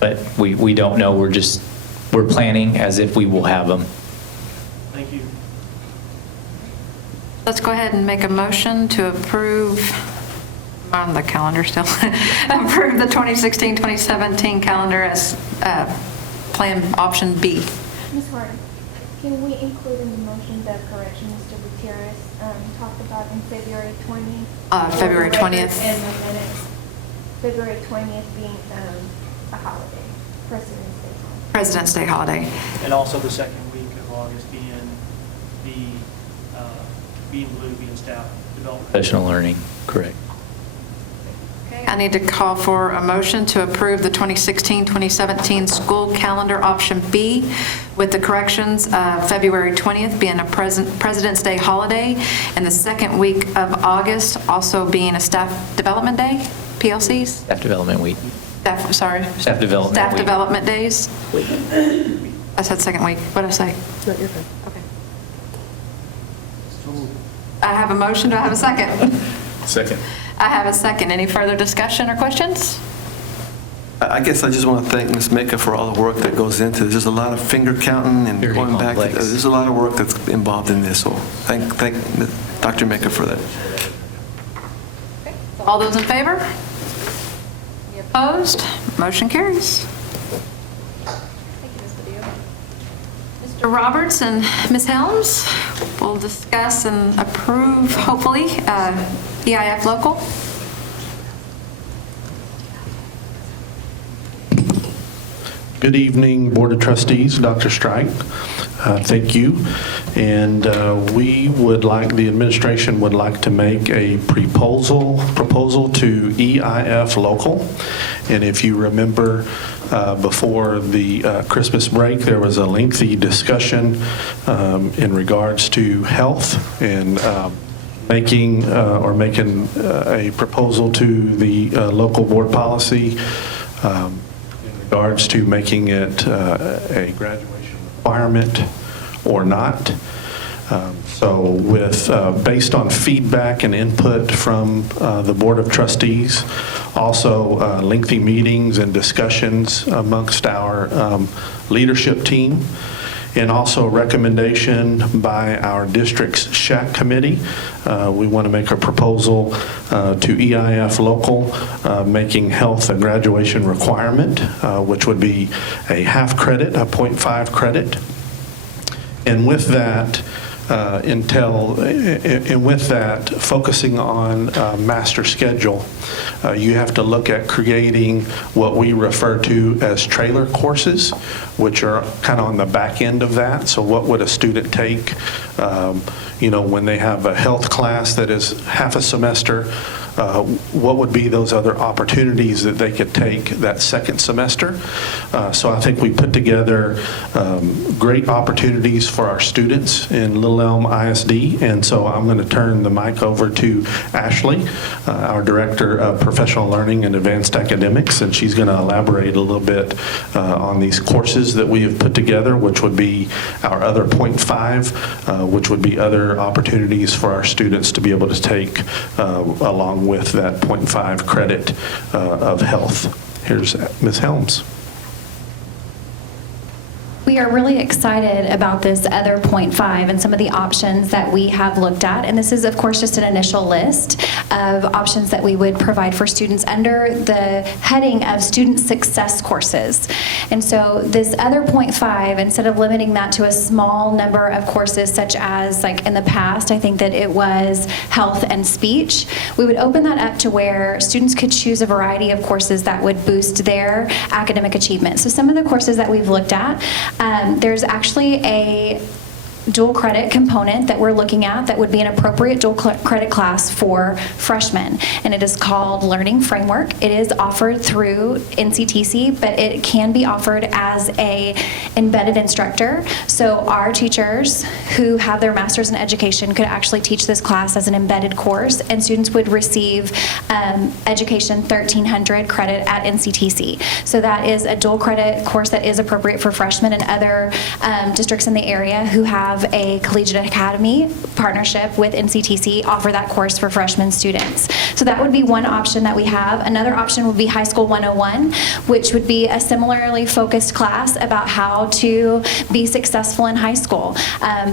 But we don't know. We're planning as if we will have them. Thank you. Let's go ahead and make a motion to approve, I'm on the calendar still, approve the 2016-2017 calendar as plan option B. Ms. Harden, can we include in the motion the correction Mr. Gutierrez talked about in February 20th? February 20th. And the minutes, February 20th being a holiday, President's Day holiday. President's Day holiday. And also the second week of August being staff development. Professional learning, correct. Okay, I need to call for a motion to approve the 2016-2017 school calendar option B with the corrections of February 20th being a President's Day holiday and the second week of August also being a staff development day, PLCs? Staff development week. Staff development Staff week. development days. I said second week. What did I say? No, you're fine. Okay. I have a motion. Do I have a second? Second. I have a second. Any further discussion or questions? I guess I just want to thank Ms. Mecca for all the work that goes into this. There's a lot of finger counting and Very going back. complex. There's a lot of work that's involved in this, so thank Dr. Mecca for that. All those in favor? Any opposed? Motion carries. Mr. Roberts and Ms. Helms will discuss and approve, hopefully, EIF local. Good evening, Board of Trustees, Dr. Strike. Thank you. And the administration would like to make a proposal to EIF local. And if you remember, before the Christmas break, there was a lengthy discussion in regards to health and making a proposal to the local board policy in regards to making it a graduation requirement or not. Based on feedback and input from the Board of Trustees, also lengthy meetings and discussions amongst our leadership team, and also a recommendation by our district's SHAC committee, we want to make a proposal to EIF local, making health a graduation requirement, which would be a half credit, a 0.5 credit. And with that, focusing on master schedule, you have to look at creating what we refer to as trailer courses, which are kind of on the back end of that. So what would a student take, when they have a health class that is half a semester, what would be those other opportunities that they could take that second semester? So I think we put together great opportunities for our students in Little Elm ISD, and so I'm going to turn the mic over to Ashley, our Director of Professional Learning and Advanced Academics, and she's going to elaborate a little bit on these courses that we have put together, which would be our other 0.5, which would be other opportunities for our students to be able to take along with that 0.5 credit of health. Here's Ms. Helms. We are really excited about this other 0.5 and some of the options that we have looked at. And this is, of course, just an initial list of options that we would provide for students under the heading of student success courses. And so this other 0.5, instead of limiting that to a small number of courses, such as like in the past, I think that it was health and speech, we would open that up to where students could choose a variety of courses that would boost their academic achievement. So some of the courses that we've looked at, there's actually a dual credit component that we're looking at that would be an appropriate dual credit class for freshmen, and it is called Learning Framework. It is offered through NCTC, but it can be offered as a embedded instructor. So our teachers who have their master's in education could actually teach this class as an embedded course, and students would receive Education 1300 credit at NCTC. So that is a dual credit course that is appropriate for freshmen, and other districts in the area who have a Collegiate Academy partnership with NCTC offer that course for freshman students. So that would be one option that we have. Another option would be High School 101, which would be a similarly focused class about how to be successful in high school.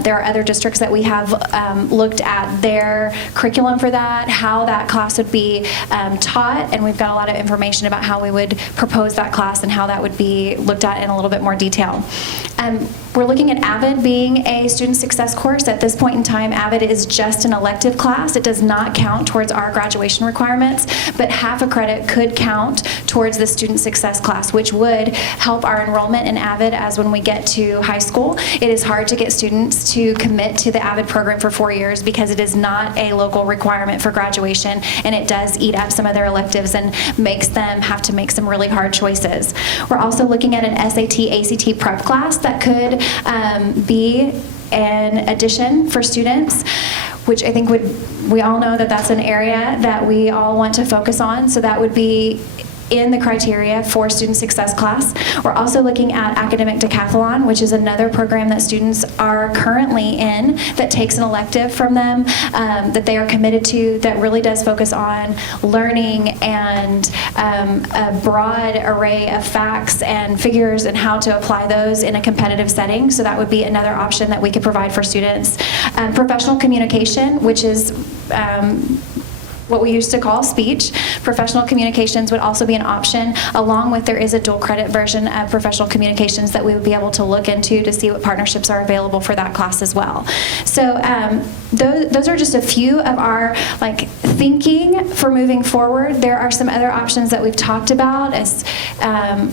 There are other districts that we have looked at their curriculum for that, how that class would be taught, and we've got a lot of information about how we would propose that class and how that would be looked at in a little bit more detail. We're looking at AVID being a student success course. At this point in time, AVID is just an elective class. It does not count towards our graduation requirements, but half a credit could count towards the student success class, which would help our enrollment in AVID as when we get to high school. It is hard to get students to commit to the AVID program for 4 years because it is not a local requirement for graduation, and it does eat up some of their electives and makes them have to make some really hard choices. We're also looking at an SAT, ACT prep class that could be an addition for students, which I think we all know that that's an area that we all want to focus on. So that would be in the criteria for student success class. We're also looking at academic decathlon, which is another program that students are currently in that takes an elective from them that they are committed to, that really does focus on learning and a broad array of facts and figures and how to apply those in a competitive setting. So that would be another option that we could provide for students. Professional communication, which is what we used to call speech. Professional communications would also be an option, along with there is a dual credit version of professional communications that we would be able to look into to see what partnerships are available for that class as well. So those are just a few of our thinking for moving forward. There are some other options that we've talked about. As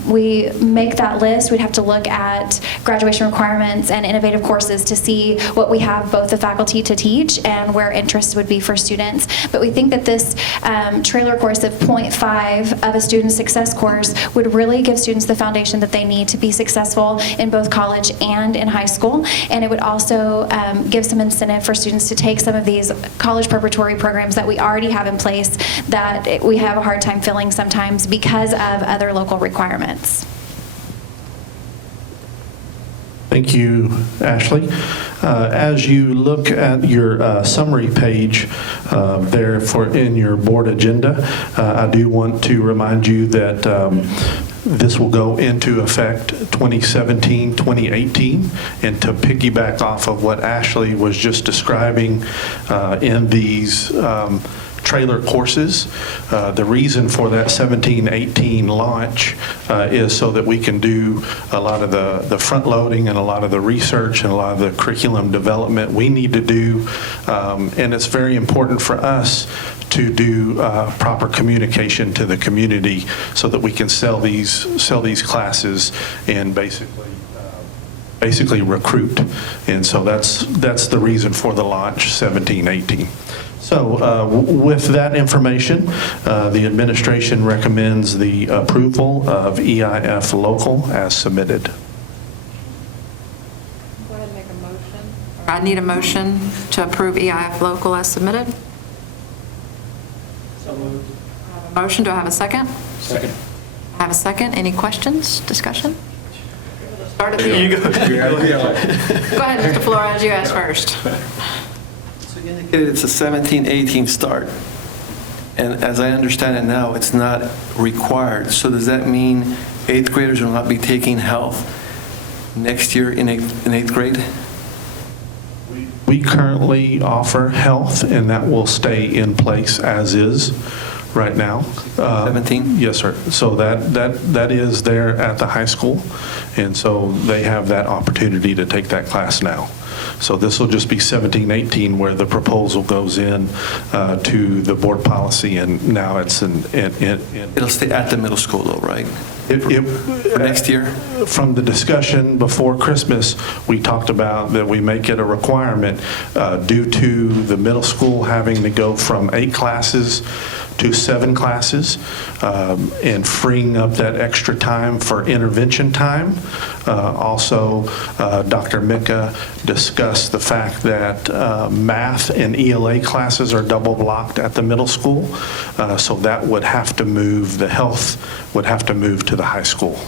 we make that list, we'd have to look at graduation requirements and innovative courses to see what we have both the faculty to teach and where interest would be for students. But we think that this trailer course of 0.5 of a student success course would really give students the foundation that they need to be successful in both college and in high school. And it would also give some incentive for students to take some of these college preparatory programs that we already have in place that we have a hard time filling sometimes because of other local requirements. Thank you, Ashley. As you look at your summary page there in your board agenda, I do want to remind you that this will go into effect 2017, 2018, and to piggyback off of what Ashley was just describing in these trailer courses. The reason for that 17-18 launch is so that we can do a lot of the front loading and a lot of the research and a lot of the curriculum development we need to do. And it's very important for us to do proper communication to the community so that we can sell these classes and basically recruit. And so that's the reason for the launch 17-18. So with that information, the administration recommends the approval of EIF Local as submitted. Go ahead and make a motion. I need a motion to approve EIF Local as submitted. So moved. I have a motion. Do I have a second? Second. I have a second. Any questions, discussion? Start at the You end. go. Go ahead, Mr. Flores, you asked first. So you indicated it's a 17-18 start, and as I understand it now, it's not required. So does that mean 8th graders will not be taking health next year in 8th grade? We currently offer health, and that will stay in place as is right now. 17? Yes, sir. So that is there at the high school, and so they have that opportunity to take that class now. So this will just be 17, 18 where the proposal goes in to the board policy, and now it's It'll stay at the middle school though, right? For next year? From the discussion before Christmas, we talked about that we make it a requirement due to the middle school having to go from 8 classes to 7 classes, and freeing up that extra time for intervention time. Also, Dr. Mika discussed the fact that math and ELA classes are double blocked at the middle school, so that would have to move, the health would have to move to the high school.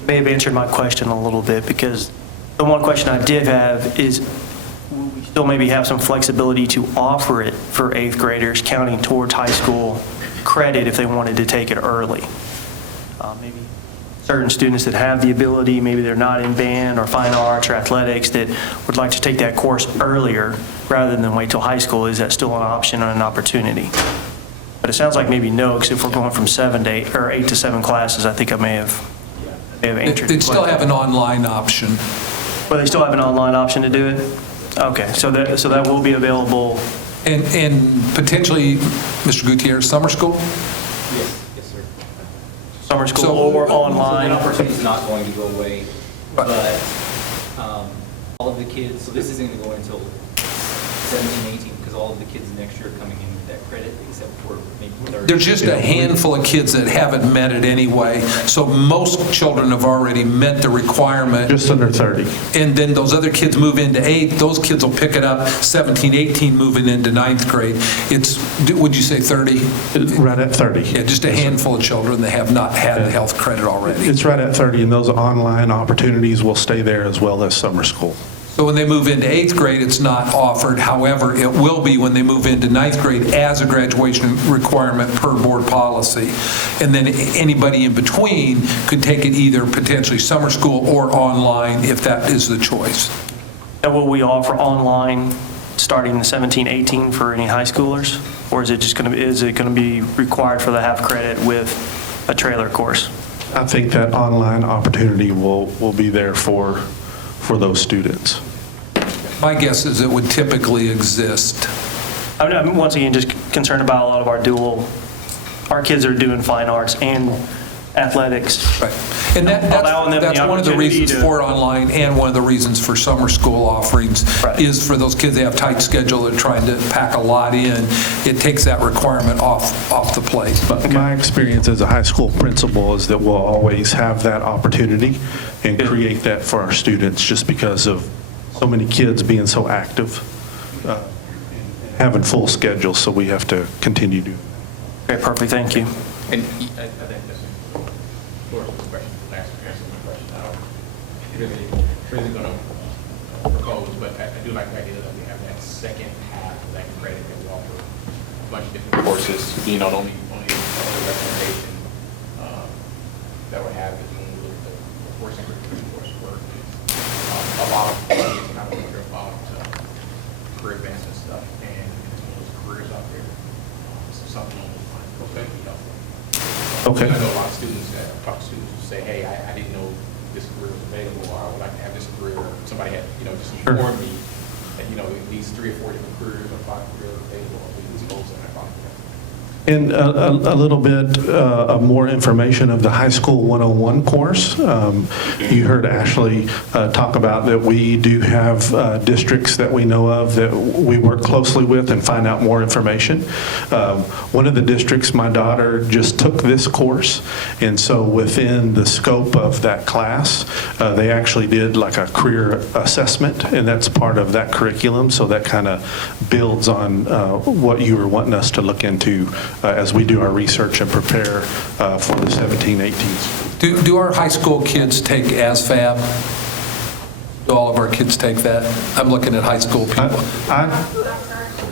You may have answered my question a little bit, because the one question I did have is, will we still maybe have some flexibility to offer it for 8th graders counting towards high school credit if they wanted to take it early? Maybe certain students that have the ability, maybe they're not in band or fine arts or athletics, that would like to take that course earlier rather than wait till high school. Is that still an option and an opportunity? But it sounds like maybe no, because if we're going from 7 to 8 or 8 to 7 classes, I think I may have answered. They'd still have an online option. Well, they still have an online option to do it? Okay, so that will be available. And potentially, Mr. Gutierrez, summer school? Yes, sir. Summer school or online? So the opportunity is not going to go away, but all of the kids, so this isn't going to go until 17, 18, because all of the kids next year are coming in with that credit, except for maybe 30. There's just a handful of kids that haven't met it anyway, so most children have already met the requirement. Just under 30. And then those other kids move into 8th, those kids will pick it up 17, 18 moving into 9th grade. It's, would you say 30? Right at 30. Yeah, just a handful of children that have not had the health credit already. It's right at 30, and those online opportunities will stay there as well as summer school. So when they move into 8th grade, it's not offered. However, it will be when they move into 9th grade as a graduation requirement per board policy. And then anybody in between could take it either potentially summer school or online if that is the choice. And will we offer online starting in 17, 18 for any high schoolers? Or is it just going to be required for the half credit with a trailer course? I think that online opportunity will be there for those students. My guess is it would typically exist. I'm once again just concerned about a lot of our kids are doing fine arts and athletics. Right. And that's one of the reasons for online and one of the reasons for summer school offerings is for those kids that have tight schedule, they're trying to pack a lot in. It takes that requirement off the plate. But my experience as a high school principal is that we'll always have that opportunity and create that for our students just because of so many kids being so active, having full schedules, so we have to continue to. Okay, perfect, thank you. And I think that's Laura's question, answer my question. I don't really going to propose, but I do like the idea that we have that second half of that credit that we offer a bunch of different courses. You know, the only recommendation that we have is when we look at the course and curriculum coursework is a lot of kids kind of wonder about career advancement stuff, and there's one of those careers out there. Something along those lines would be helpful. Okay. I know a lot of students that talk to students who say, hey, I didn't know this career was available, or I would like to have this career. Somebody had, just informed me that, these 3 or 4 different careers or 5 careers available. These folks that I thought. And a little bit of more information of the High School 101 course. You heard Ashley talk about that we do have districts that we know of that we work closely with and find out more information. One of the districts, my daughter just took this course, and so within the scope of that class, they actually did like a career assessment, and that's part of that curriculum, so that kind of builds on what you were wanting us to look into as we do our research and prepare for the 17-18s. Do our high school kids take ASFAB? Do all of our kids take that? I'm looking at high school people.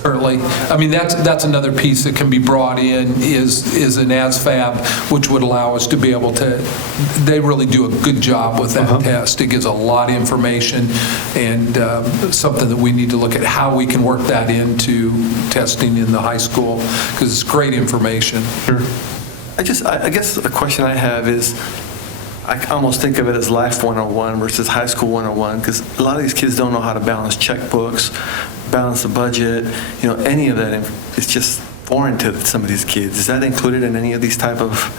Currently, I mean, that's another piece that can be brought in is an ASFAB, which would allow us to be able to, they really do a good job with that test. It gives a lot of information, and something that we need to look at how we can work that into testing in the high school, because it's great information. Sure. I guess a question I have is, I almost think of it as life 101 versus high school 101, because a lot of these kids don't know how to balance checkbooks, balance a budget, any of that. It's just foreign to some of these kids. Is that included in any of these type of,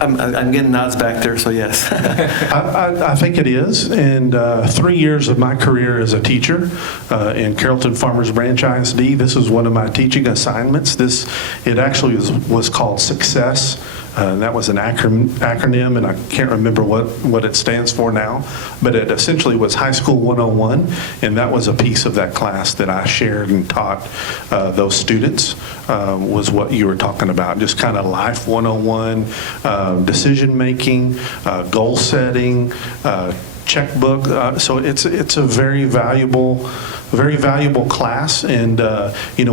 I'm getting nods back there, so yes. I think it is. And 3 years of my career as a teacher in Carrollton Farmers Branch ISD, this is one of my teaching assignments. It actually was called Success. That was an acronym, and I can't remember what it stands for now, but it essentially was High School 101, and that was a piece of that class that I shared and taught those students, was what you were talking about, just kind of life 101, decision-making, goal setting, checkbook. So it's a very valuable class. And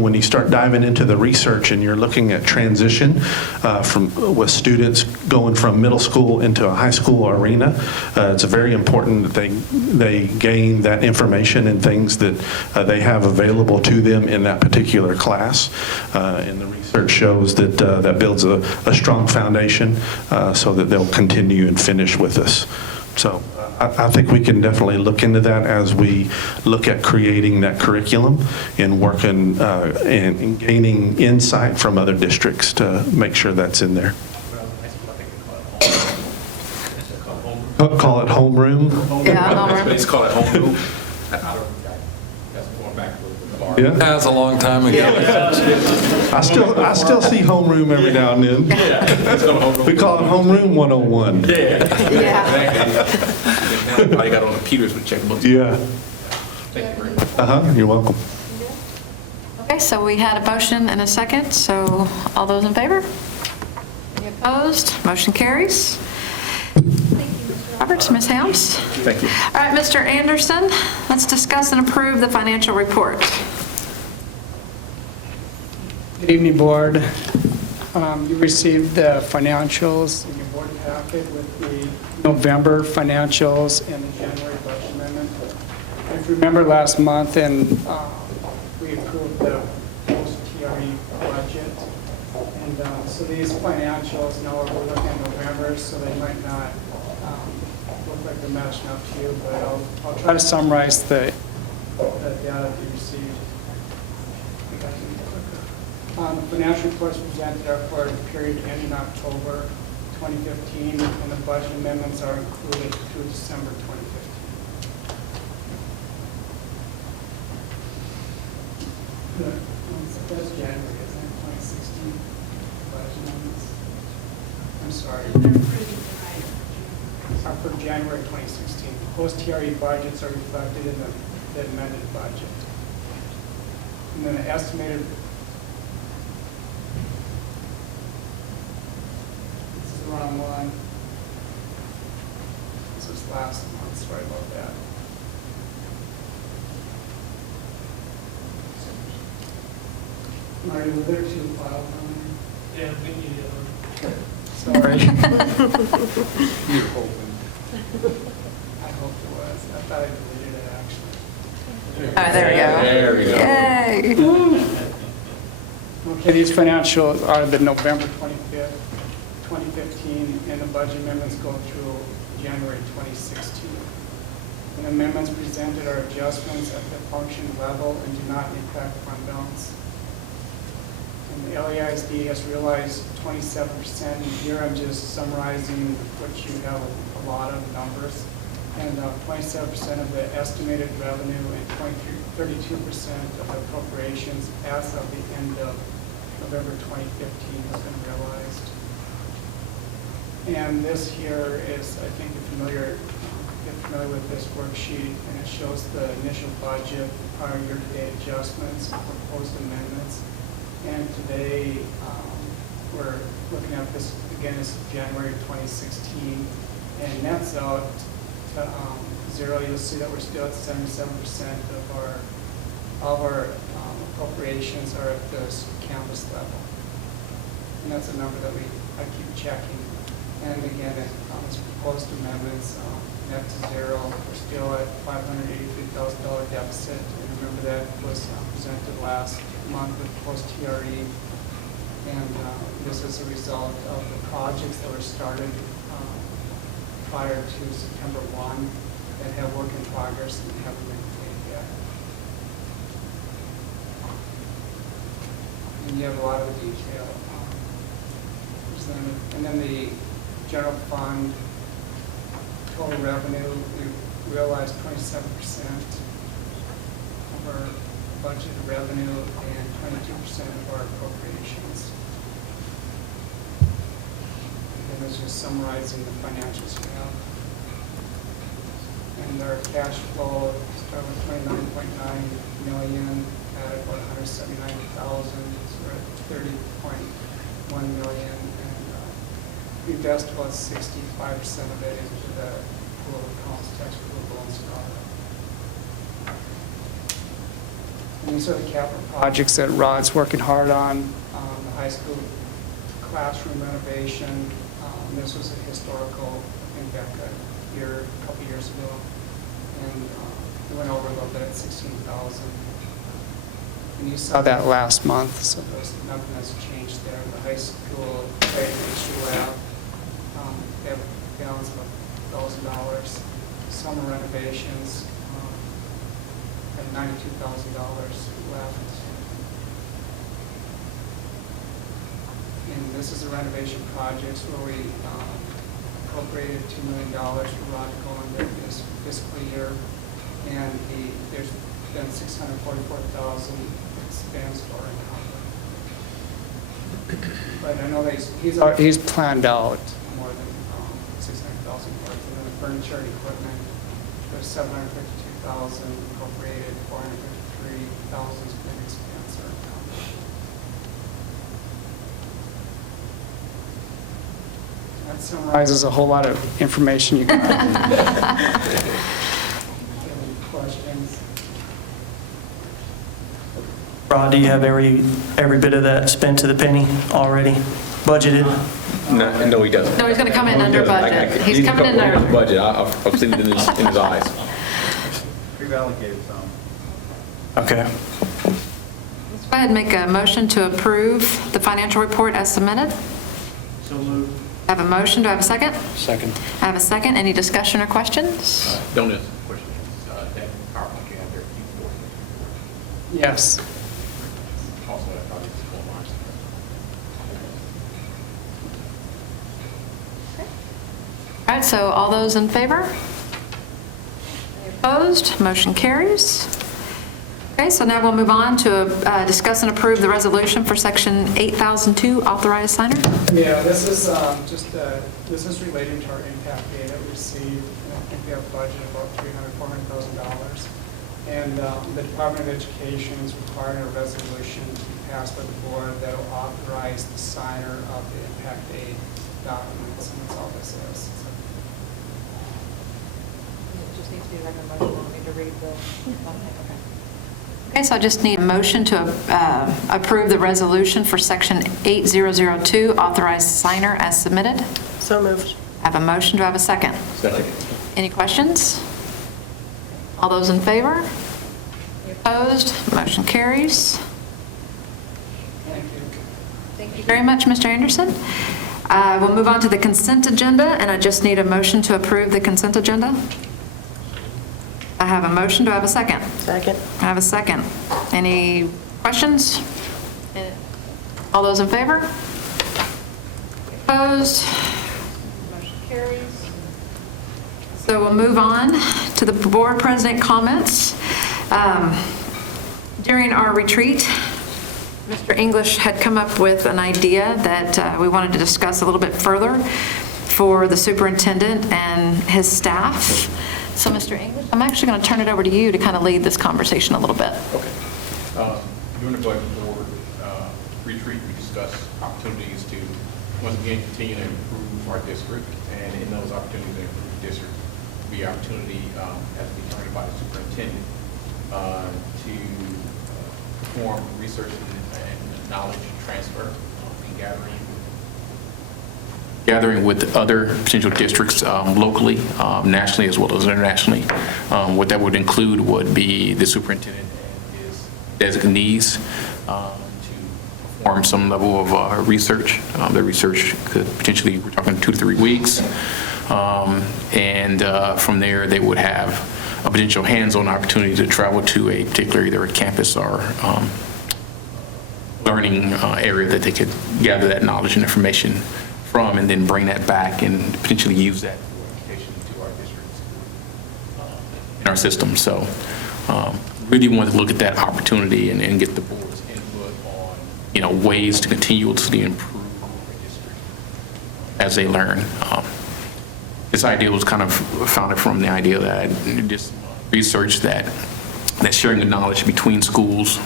when you start diving into the research and you're looking at transition with students going from middle school into a high school arena, it's very important that they gain that information and things that they have available to them in that particular class. And the research shows that that builds a strong foundation so that they'll continue and finish with us. So I think we can definitely look into that as we look at creating that curriculum and working and gaining insight from other districts to make sure that's in there. Call it homeroom. Yeah, homeroom. They call it homeroom. That's going back to the bar. Yeah. That was a long time ago. I still see homeroom every now and then. We call it homeroom 101. I got on the Peters with checkbooks. Yeah. Thank you very much. You're welcome. Okay, so we had a motion and a second, so all those in favor? Any opposed? Motion carries. Roberts, Ms. Helms? Thank you. All right, Mr. Anderson, let's discuss and approve the financial report. Good evening, Board. You received the financials in your board packet with the November financials and the January budget amendment. If you remember last month, and we approved the post-TRE budget. And so these financials, now we're looking at November, so they might not look like they're matching up to you, but I'll try to summarize the data that you received. The financial reports presented are for the period ending October 2015, and the budget amendments are included through December 2015. That's January, isn't it? 2016 budget amendments. I'm sorry. Are for January 2016. Post-TRE budgets are reflected in the amended budget. And then the estimated. Wrong one. This was last month, sorry about that. Marty, were there two files on there? Yeah, we need it. Sorry. You're hoping. I hope it was. I thought I deleted it, actually. All right, there we go. There we go. Yay. Okay, these financials are the November 25th. 2015, and the budget amendments go through January 2016. And amendments presented are adjustments at the function level and do not impact fund balance. And the LAISD has realized 27%, and here I'm just summarizing what you have a lot of numbers. And 27% of the estimated revenue and 32% of the appropriations as of the end of November 2015 has been realized. And this here is, I think you're familiar with this worksheet, and it shows the initial budget, prior year-to-date adjustments, proposed amendments. And today, we're looking at this, again, this is January 2016, and nets out to zero. You'll see that we're still at 77% of our appropriations are at this campus level. And that's a number that I keep checking. And again, it's proposed amendments, net to zero. We're still at $583,000 deficit. And remember that was presented last month with post-TRE. And this is a result of the projects that were started prior to September 1 that have work in progress and haven't been paid yet. And you have a lot of the detail. And then the general fund total revenue, we realized 27% of our budgeted revenue and 22% of our appropriations. And it's just summarizing the financials we have. And our cash flow started with 29.9 million, added about 179,000, so we're at 30.1 million. We invest about 65% of it into the pool of accounts, tax pool and scholar. And these are the capital projects that Rod's working hard on. The high school classroom renovation. This was a historical, I think, back a couple years ago. And we went over a little bit at 16,000. And you saw that last month, so nothing has changed there. The high school trade history lab. They have a balance of $1,000. Summer renovations have $92,000 left. And this is the renovation projects where we appropriated $2 million for Rod to go into this fiscal year. And there's been $644,000 expense for it. But I know that he's planned out more than $600,000 worth. And then the furniture and equipment, there's $752,000 appropriated, $453,000 has been expense or account. That summarizes a whole lot of information you got. Any questions? Rod, do you have every bit of that spent to the penny already, budgeted? No, he doesn't. No, he's going to come in under budget. He's coming in under budget. I've seen it in his eyes. We've allocated some. Okay. Let's go ahead and make a motion to approve the financial report as submitted. So moved. I have a motion. Do I have a second? Second. I have a second. Any discussion or questions? Don't ask questions. That PowerPoint you have there, Yes. also that probably is full marks. All right, so all those in favor? Any opposed? Motion carries. Okay, so now we'll move on to discuss and approve the resolution for Section 8002, authorized signer. Yeah, this is this is related to our impact aid that we received. And I think we have a budget of about $400,000. And the Department of Education is requiring a resolution to be passed by the board that will authorize the signer of the impact aid documents, and that's all this is. It just needs to be like a motion. I don't need to read the. Okay. Okay, so I just need a motion to approve the resolution for Section 8002, authorized signer as submitted. So moved. I have a motion. Do I have a second? Second. Any questions? All those in favor? Any opposed? Motion carries. Thank you. Thank you very much, Mr. Anderson. We'll move on to the consent agenda, and I just need a motion to approve the consent agenda. I have a motion. Do I have a second? Second. I have a second. Any questions? All those in favor? Opposed? Motion carries. So we'll move on to the board president comments. During our retreat, Mr. English had come up with an idea that we wanted to discuss a little bit further for the superintendent and his staff. So, Mr. English, I'm actually going to turn it over to you to kind of lead this conversation a little bit. Okay. During the budget board retreat, we discussed opportunities to, once again, continue to improve our district. And in those opportunities to improve the district, will be opportunity, as determined by the superintendent, to perform research and knowledge transfer and gathering with other potential districts locally, nationally, as well as internationally. What that would include would be the superintendent and his designees to perform some level of research. The research could potentially, we're talking 2 to 3 weeks. And from there, they would have a potential hands-on opportunity to travel to a particular either a campus or learning area that they could gather that knowledge and information from, and then bring that back and potentially use that for application to our districts in our system. So really wanted to look at that opportunity and get the board's input on, ways to continuously improve our district as they learn. This idea was kind of founded from the idea that I just researched that sharing the knowledge between schools,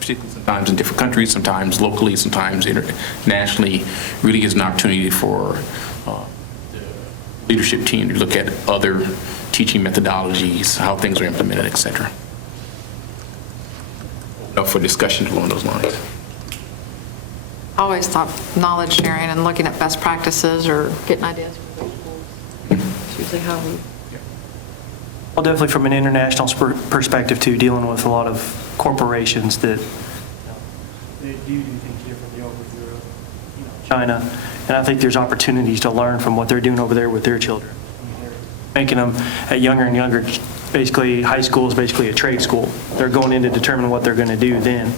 particularly sometimes in different countries, sometimes locally, sometimes internationally, really gives an opportunity for the leadership team to look at other teaching methodologies, how things are implemented, et cetera. Up for discussion along those lines. I always thought knowledge sharing and looking at best practices or getting ideas from other schools. It's usually how we... Well, definitely from an international perspective too, dealing with a lot of corporations that they do things differently over Europe, China, and I think there's opportunities to learn from what they're doing over there with their children. Making them at younger and younger, basically high school is basically a trade school. They're going in to determine what they're going to do then.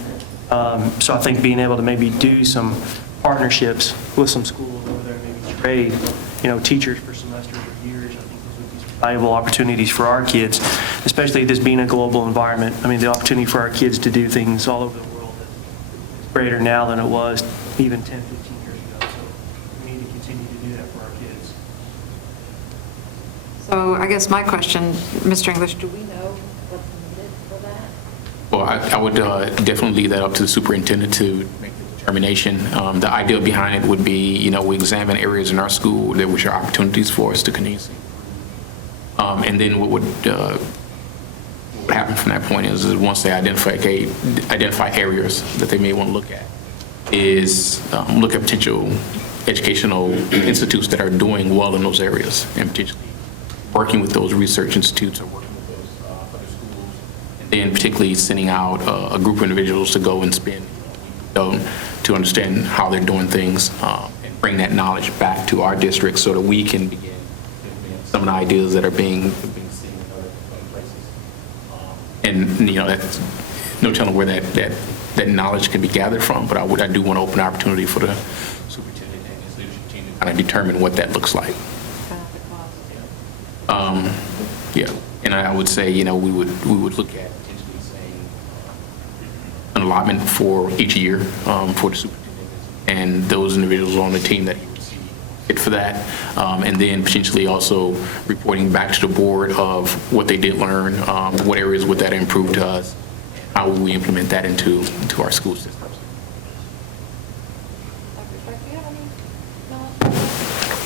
So I think being able to maybe do some partnerships with some schools over there, maybe trade, teachers for semesters or years, I think those would be some valuable opportunities for our kids, especially this being a global environment. I mean, the opportunity for our kids to do things all over the world is greater now than it was even 10, 15 years ago. So we need to continue to do that for our kids. So I guess my question, Mr. English, do we know what's needed for that? Well, I would definitely leave that up to the superintendent to make the determination. The idea behind it would be, we examine areas in our school that which are opportunities for us to continue. And then what would happen from that point is once they identify areas that they may want to look at, is look at potential educational institutes that are doing well in those areas, and potentially working with those research institutes or working with those other schools, and then particularly sending out a group of individuals to go and spend to understand how they're doing things and bring that knowledge back to our district so that we can begin some of the ideas that are being seen in other places. And that's no telling where that knowledge can be gathered from, but I do want to open an opportunity for the superintendent and his leadership team to kind of determine what that looks like. And I would say, we would look at potentially saying an allotment for each year for the superintendent and those individuals on the team that he would see fit for that, and then potentially also reporting back to the board of what they did learn, what areas would that improve to us, how would we implement that into our school systems.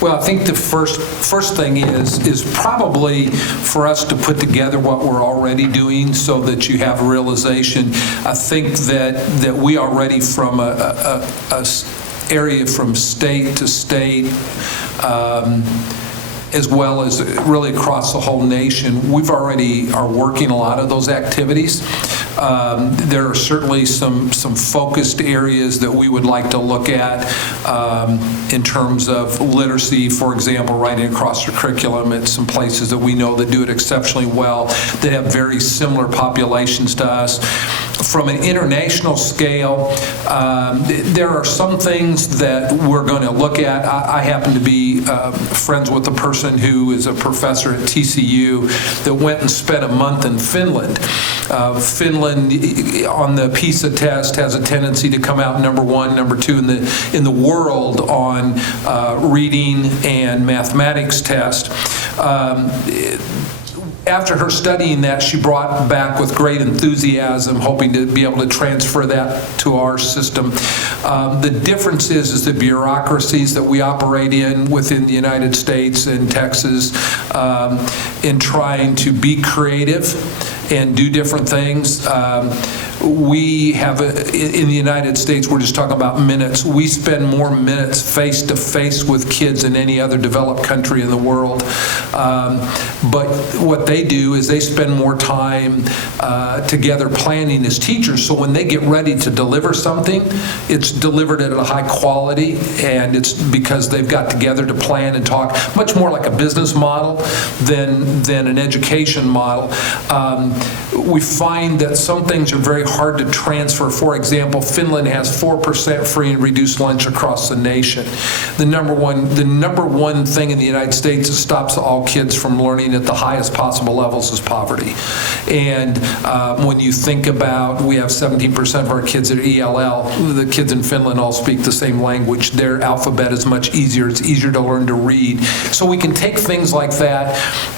Well, I think the first thing is probably for us to put together what we're already doing so that you have a realization. I think that we already from a area from state to state, as well as really across the whole nation, we've already are working a lot of those activities. There are certainly some focused areas that we would like to look at in terms of literacy, for example, writing across the curriculum at some places that we know that do it exceptionally well, that have very similar populations to us. From an international scale, there are some things that we're going to look at. I happen to be friends with a person who is a professor at TCU that went and spent a month in Finland. Finland, on the PISA test, has a tendency to come out number one, number two in the world on reading and mathematics test. After her studying that, she brought back with great enthusiasm, hoping to be able to transfer that to our system. The difference is the bureaucracies that we operate in within the United States and Texas in trying to be creative and do different things. We have, in the United States, we're just talking about minutes. We spend more minutes face-to-face with kids than any other developed country in the world. But what they do is they spend more time together planning as teachers, so when they get ready to deliver something, it's delivered at a high quality, and it's because they've got together to plan and talk, much more like a business model than an education model. We find that some things are very hard to transfer. For example, Finland has 4% free and reduced lunch across the nation. The number one thing in the United States that stops all kids from learning at the highest possible levels is poverty. And when you think about, we have 17% of our kids at ELL, the kids in Finland all speak the same language. Their alphabet is much easier. It's easier to learn to read. So we can take things like that,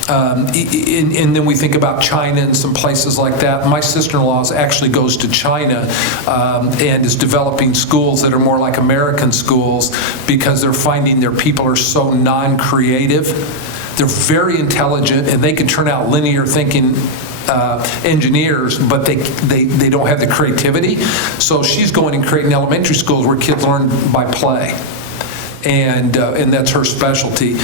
and then we think about China and some places like that. My sister-in-law actually goes to China and is developing schools that are more like American schools because they're finding their people are so non-creative. They're very intelligent, and they can turn out linear thinking engineers, but they don't have the creativity. So she's going and creating elementary schools where kids learn by play. And that's her specialty.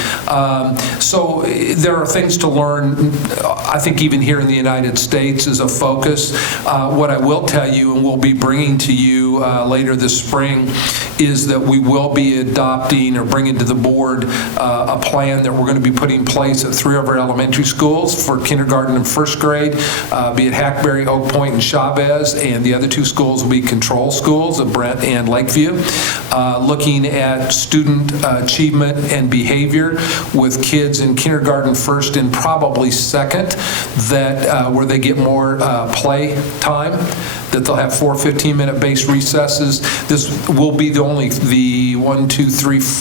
So there are things to learn, I think even here in the United States is a focus. What I will tell you, and we'll be bringing to you later this spring, is that we will be adopting or bringing to the board a plan that we're going to be putting in place at 3 of our elementary schools for kindergarten and first grade, be it Hackberry, Oak Point, and Chavez, and the other 2 schools will be control schools of Brent and Lakeview, looking at student achievement and behavior with kids in kindergarten, first, and probably second, that where they get more play time, that they'll have 4 15-minute based recesses. This will be the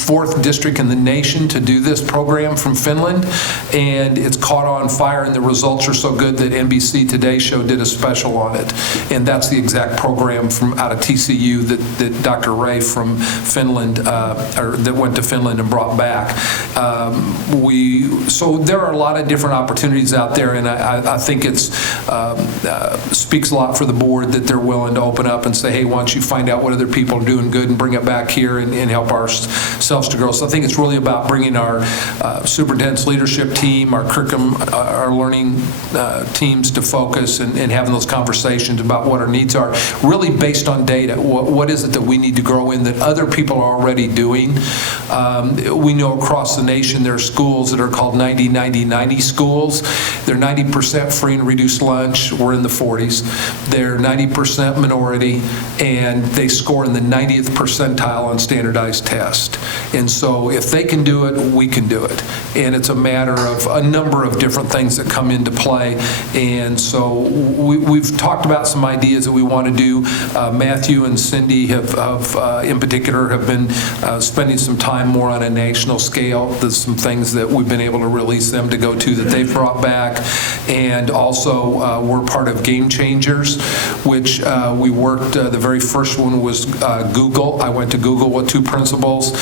4th district in the nation to do this program from Finland, and it's caught on fire, and the results are so good that NBC Today Show did a special on it. And that's the exact program from out of TCU that Dr. Ray from Finland, or that went to Finland and brought back. So there are a lot of different opportunities out there, and I think it's speaks a lot for the board that they're willing to open up and say, hey, why don't you find out what other people are doing good and bring it back here and help ourselves to grow. So I think it's really about bringing our superintendent's leadership team, our curriculum, our learning teams to focus and having those conversations about what our needs are, really based on data. What is it that we need to grow in that other people are already doing? We know across the nation there are schools that are called 90-90-90 schools. They're 90% free and reduced lunch. We're in the 40s. They're 90% minority, and they score in the 90th percentile on standardized tests. And so if they can do it, we can do it. And it's a matter of a number of different things that come into play. And so we've talked about some ideas that we want to do. Matthew and Cindy have in particular, have been spending some time more on a national scale. There's some things that we've been able to release them to go to that they've brought back. And also, we're part of Game Changers, which we worked, the very first one was Google. I went to Google with 2 principals.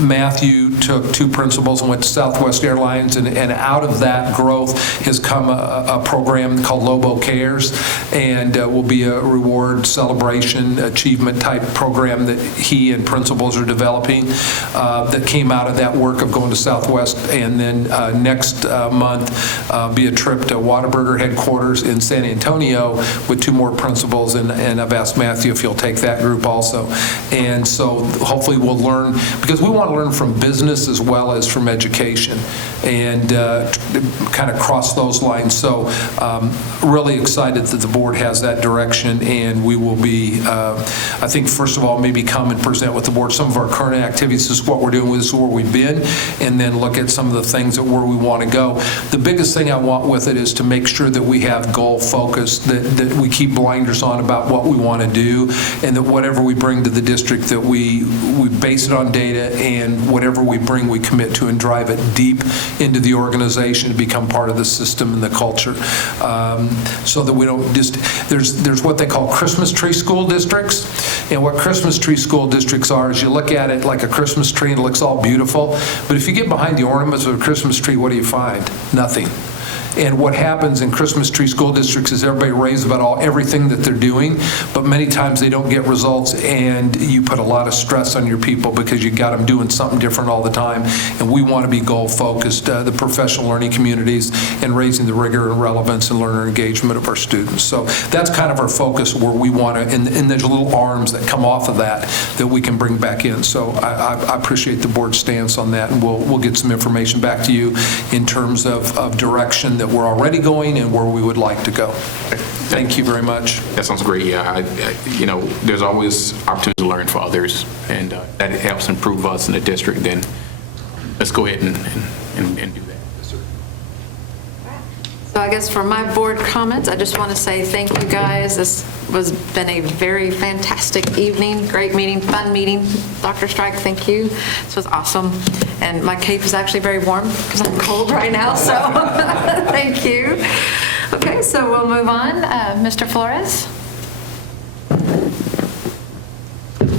Matthew took 2 principals and went to Southwest Airlines, and out of that growth has come a program called Lobo Cares, and will be a reward celebration achievement type program that he and principals are developing that came out of that work of going to Southwest. And then next month be a trip to Whataburger headquarters in San Antonio with 2 more principals, and I've asked Matthew if he'll take that group also. And so hopefully we'll learn, because we want to learn from business as well as from education, and kind of cross those lines. So really excited that the board has that direction, and we will be, I think, first of all, maybe come and present with the board some of our current activities. This is what we're doing, this is where we've been, and then look at some of the things that where we want to go. The biggest thing I want with it is to make sure that we have goal focus, that we keep blinders on about what we want to do, and that whatever we bring to the district, that we base it on data, and whatever we bring, we commit to and drive it deep into the organization to become part of the system and the culture, so that we don't just, there's what they call Christmas tree school districts, and what Christmas tree school districts are is you look at it like a Christmas tree and it looks all beautiful, but if you get behind the ornaments of a Christmas tree, what do you find? Nothing. And what happens in Christmas tree school districts is everybody raves about everything that they're doing, but many times they don't get results, and you put a lot of stress on your people because you got them doing something different all the time. And we want to be goal-focused, the professional learning communities, and raising the rigor and relevance and learner engagement of our students. So that's kind of our focus, where we want to, and there's little arms that come off of that we can bring back in. So I appreciate the board's stance on that, and we'll get some information back to you in terms of direction that we're already going and where we would like to go. Thank you very much. That sounds great. Yeah, there's always opportunity to learn for others, and that helps improve us in the district. Then let's go ahead and do that. So I guess for my board comments, I just want to say thank you guys. This was been a very fantastic evening, great meeting, fun meeting. Dr. Strike, thank you. This was awesome. And my cape is actually very warm because I'm cold right now, so thank you. Okay, so we'll move on. Mr. Flores?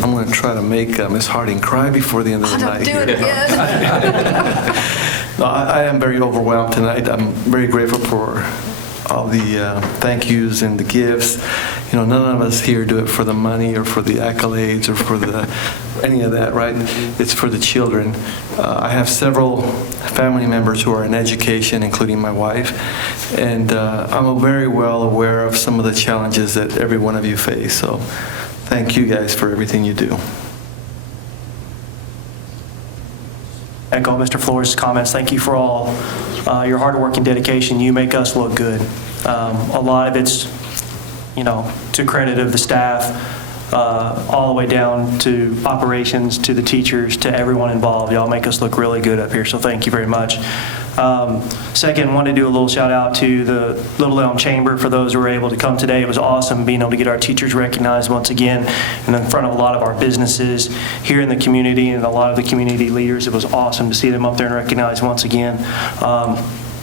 I'm going to try to make Ms. Harding cry before the end of the night. Don't do it again. No, I am very overwhelmed tonight. I'm very grateful for all the thank yous and the gifts. None of us here do it for the money or for the accolades or for any of that, right? It's for the children. I have several family members who are in education, including my wife, and I'm very well aware of some of the challenges that every one of you face. So thank you guys for everything you do. Echo Mr. Flores' comments. Thank you for all your hard work and dedication. You make us look good. A lot of it's, to credit of the staff, all the way down to operations, to the teachers, to everyone involved. Y'all make us look really good up here, so thank you very much. Second, want to do a little shout out to the Little Elm Chamber for those who were able to come today. It was awesome being able to get our teachers recognized once again and in front of a lot of our businesses here in the community and a lot of the community leaders. It was awesome to see them up there and recognized once again.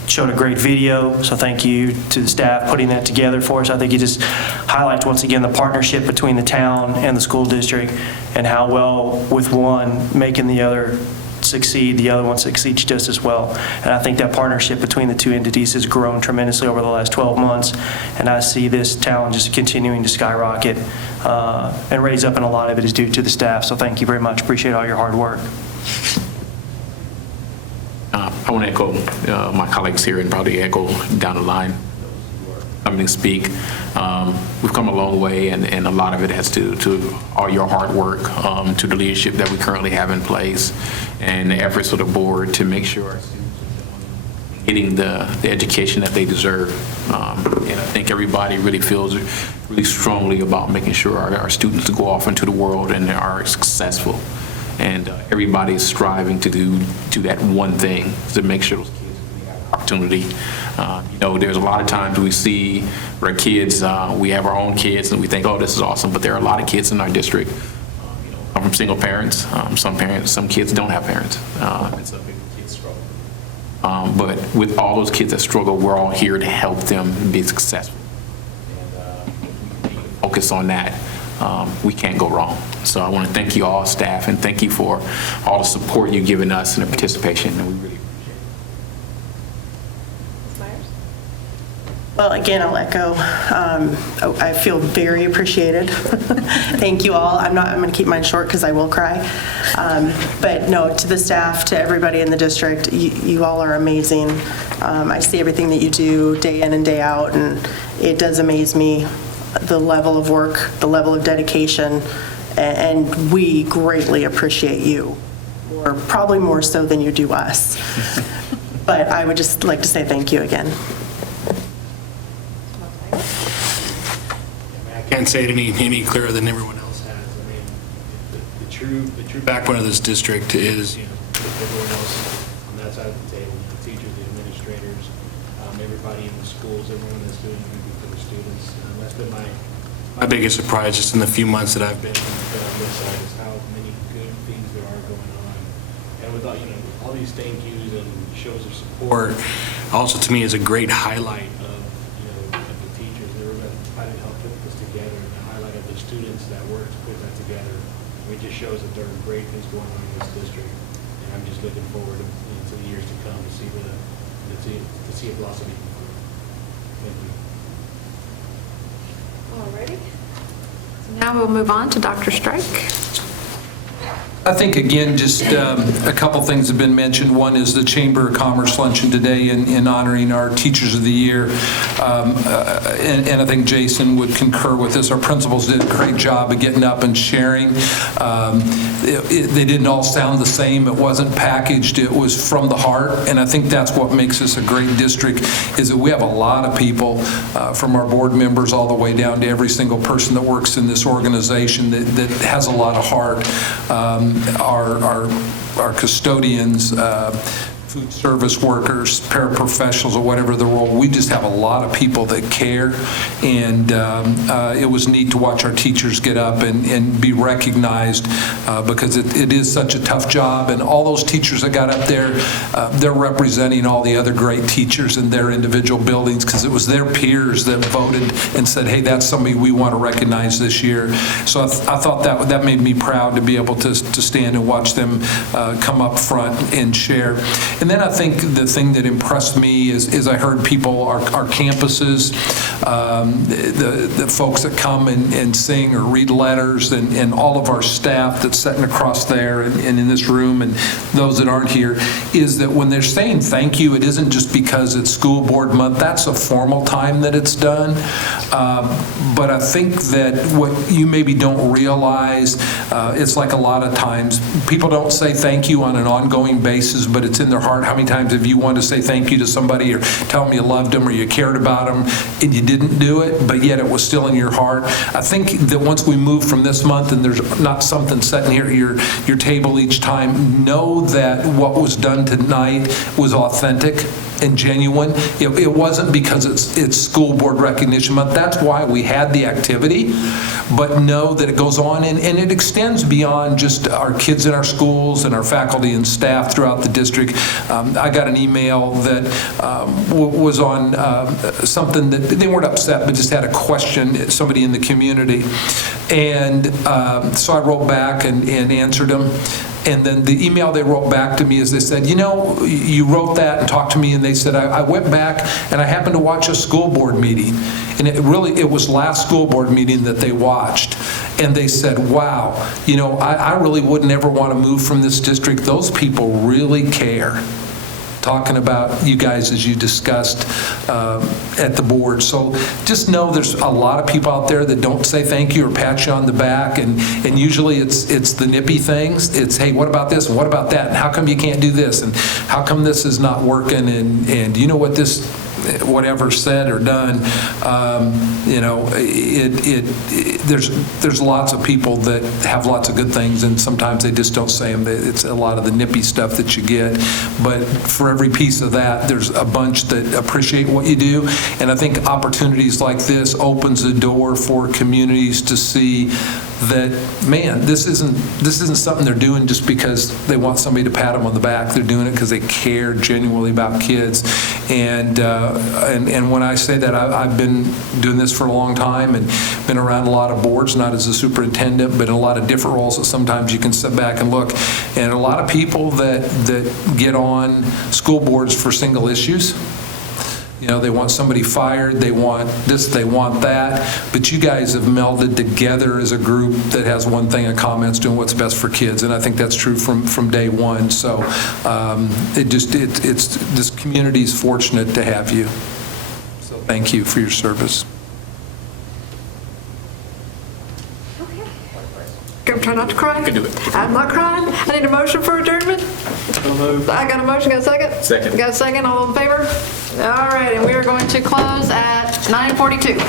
Showed a great video, so thank you to the staff putting that together for us. I think it just highlights once again the partnership between the town and the school district and how well with one making the other succeed, the other one succeeds just as well. And I think that partnership between the two entities has grown tremendously over the last 12 months. And I see this town just continuing to skyrocket and raise up, and a lot of it is due to the staff. So thank you very much. Appreciate all your hard work. I want to echo my colleagues here and probably echo down the line coming to speak. We've come a long way, and a lot of it has to all your hard work, to the leadership that we currently have in place, and the efforts of the board to make sure our students are getting the education that they deserve. And I think everybody really feels really strongly about making sure our students go off into the world and are successful. And everybody is striving to do that one thing, to make sure those kids really have opportunity. There's a lot of times we see where kids, we have our own kids and we think, oh, this is awesome, but there are a lot of kids in our district come from single parents. Some kids don't have parents. And some kids struggle. But with all those kids that struggle, we're all here to help them be successful. And if we focus on that, we can't go wrong. So I want to thank you all, staff, and thank you for all the support you've given us and the participation, and we really appreciate it. Well, again, I'll echo. I feel very appreciated. Thank you all. I'm going to keep mine short because I will cry. But no, to the staff, to everybody in the district, you all are amazing. I see everything that you do day in and day out, and it does amaze me, the level of work, the level of dedication, and we greatly appreciate you, or probably more so than you do us. But I would just like to say thank you again. I can't say it any clearer than everyone else has. I mean, the true backbone of this district is, everyone else on that side of the table, the teachers, the administrators, everybody in the schools, everyone that's doing everything for the students. That's been my biggest surprise just in the few months that I've been on this side, is how many good things there are going on. And with all these thank yous and shows of support, also to me is a great highlight of the teachers. They were trying to help put this together, and the highlight of the students that worked to put that together. It just shows that there are great things going on in this district, and I'm just looking forward to the years to come to see it blossoming. Alrighty. Now we'll move on to Dr. Strike. I think, again, just a couple things have been mentioned. One is the Chamber of Commerce luncheon today in honoring our Teachers of the Year. And I think Jason would concur with this. Our principals did a great job of getting up and sharing. They didn't all sound the same. It wasn't packaged. It was from the heart. And I think that's what makes us a great district, is that we have a lot of people, from our board members all the way down to every single person that works in this organization that has a lot of heart. Our custodians, food service workers, paraprofessionals, or whatever the role, we just have a lot of people that care, and it was neat to watch our teachers get up and be recognized, because it is such a tough job, and all those teachers that got up there, they're representing all the other great teachers in their individual buildings, because it was their peers that voted and said, hey, that's somebody we want to recognize this year. So I thought that made me proud to be able to stand and watch them come up front and share. And then I think the thing that impressed me is I heard people, our campuses, the folks that come and sing or read letters, and all of our staff that's sitting across there and in this room, and those that aren't here, is that when they're saying thank you, it isn't just because it's school board month. That's a formal time that it's done. But I think that what you maybe don't realize, it's like a lot of times, people don't say thank you on an ongoing basis, but it's in their heart. How many times have you wanted to say thank you to somebody, or tell them you loved them, or you cared about them, and you didn't do it, but yet it was still in your heart? I think that once we move from this month, and there's not something sitting here at your table each time, know that what was done tonight was authentic and genuine. It wasn't because it's school board recognition month. That's why we had the activity. But know that it goes on, and it extends beyond just our kids in our schools and our faculty and staff throughout the district. I got an email that was on something that they weren't upset, but just had a question, somebody in the community. And so I wrote back and answered them. And then the email they wrote back to me is they said, you know, you wrote that and talked to me, and they said, I went back and I happened to watch a school board meeting. And it was last school board meeting that they watched. And they said, wow, you know, I really wouldn't ever want to move from this district. Those people really care. Talking about you guys as you discussed at the board. So just know there's a lot of people out there that don't say thank you or pat you on the back, and usually it's the nippy things. It's, hey, what about this and what about that, and how come you can't do this, and how come this is not working, and you know what this whatever said or done. You know, there's lots of people that have lots of good things, and sometimes they just don't say them. It's a lot of the nippy stuff that you get. But for every piece of that, there's a bunch that appreciate what you do. And I think opportunities like this opens the door for communities to see that, man, this isn't something they're doing just because they want somebody to pat them on the back. They're doing it because they care genuinely about kids. And when I say that, I've been doing this for a long time and been around a lot of boards, not as a superintendent, but in a lot of different roles that sometimes you can sit back and look. And a lot of people that get on school boards for single issues. You know, they want somebody fired, they want this, they want that, but you guys have melded together as a group that has one thing in common: it's doing what's best for kids, and I think that's true from day one. So this community is fortunate to have you. So thank you for your service. Go try not to cry. You can do it. I'm not crying. I need a motion for adjournment. I got a motion. Got a second? Second. Got a second? All in favor? All right, and we are going to close at 9:42.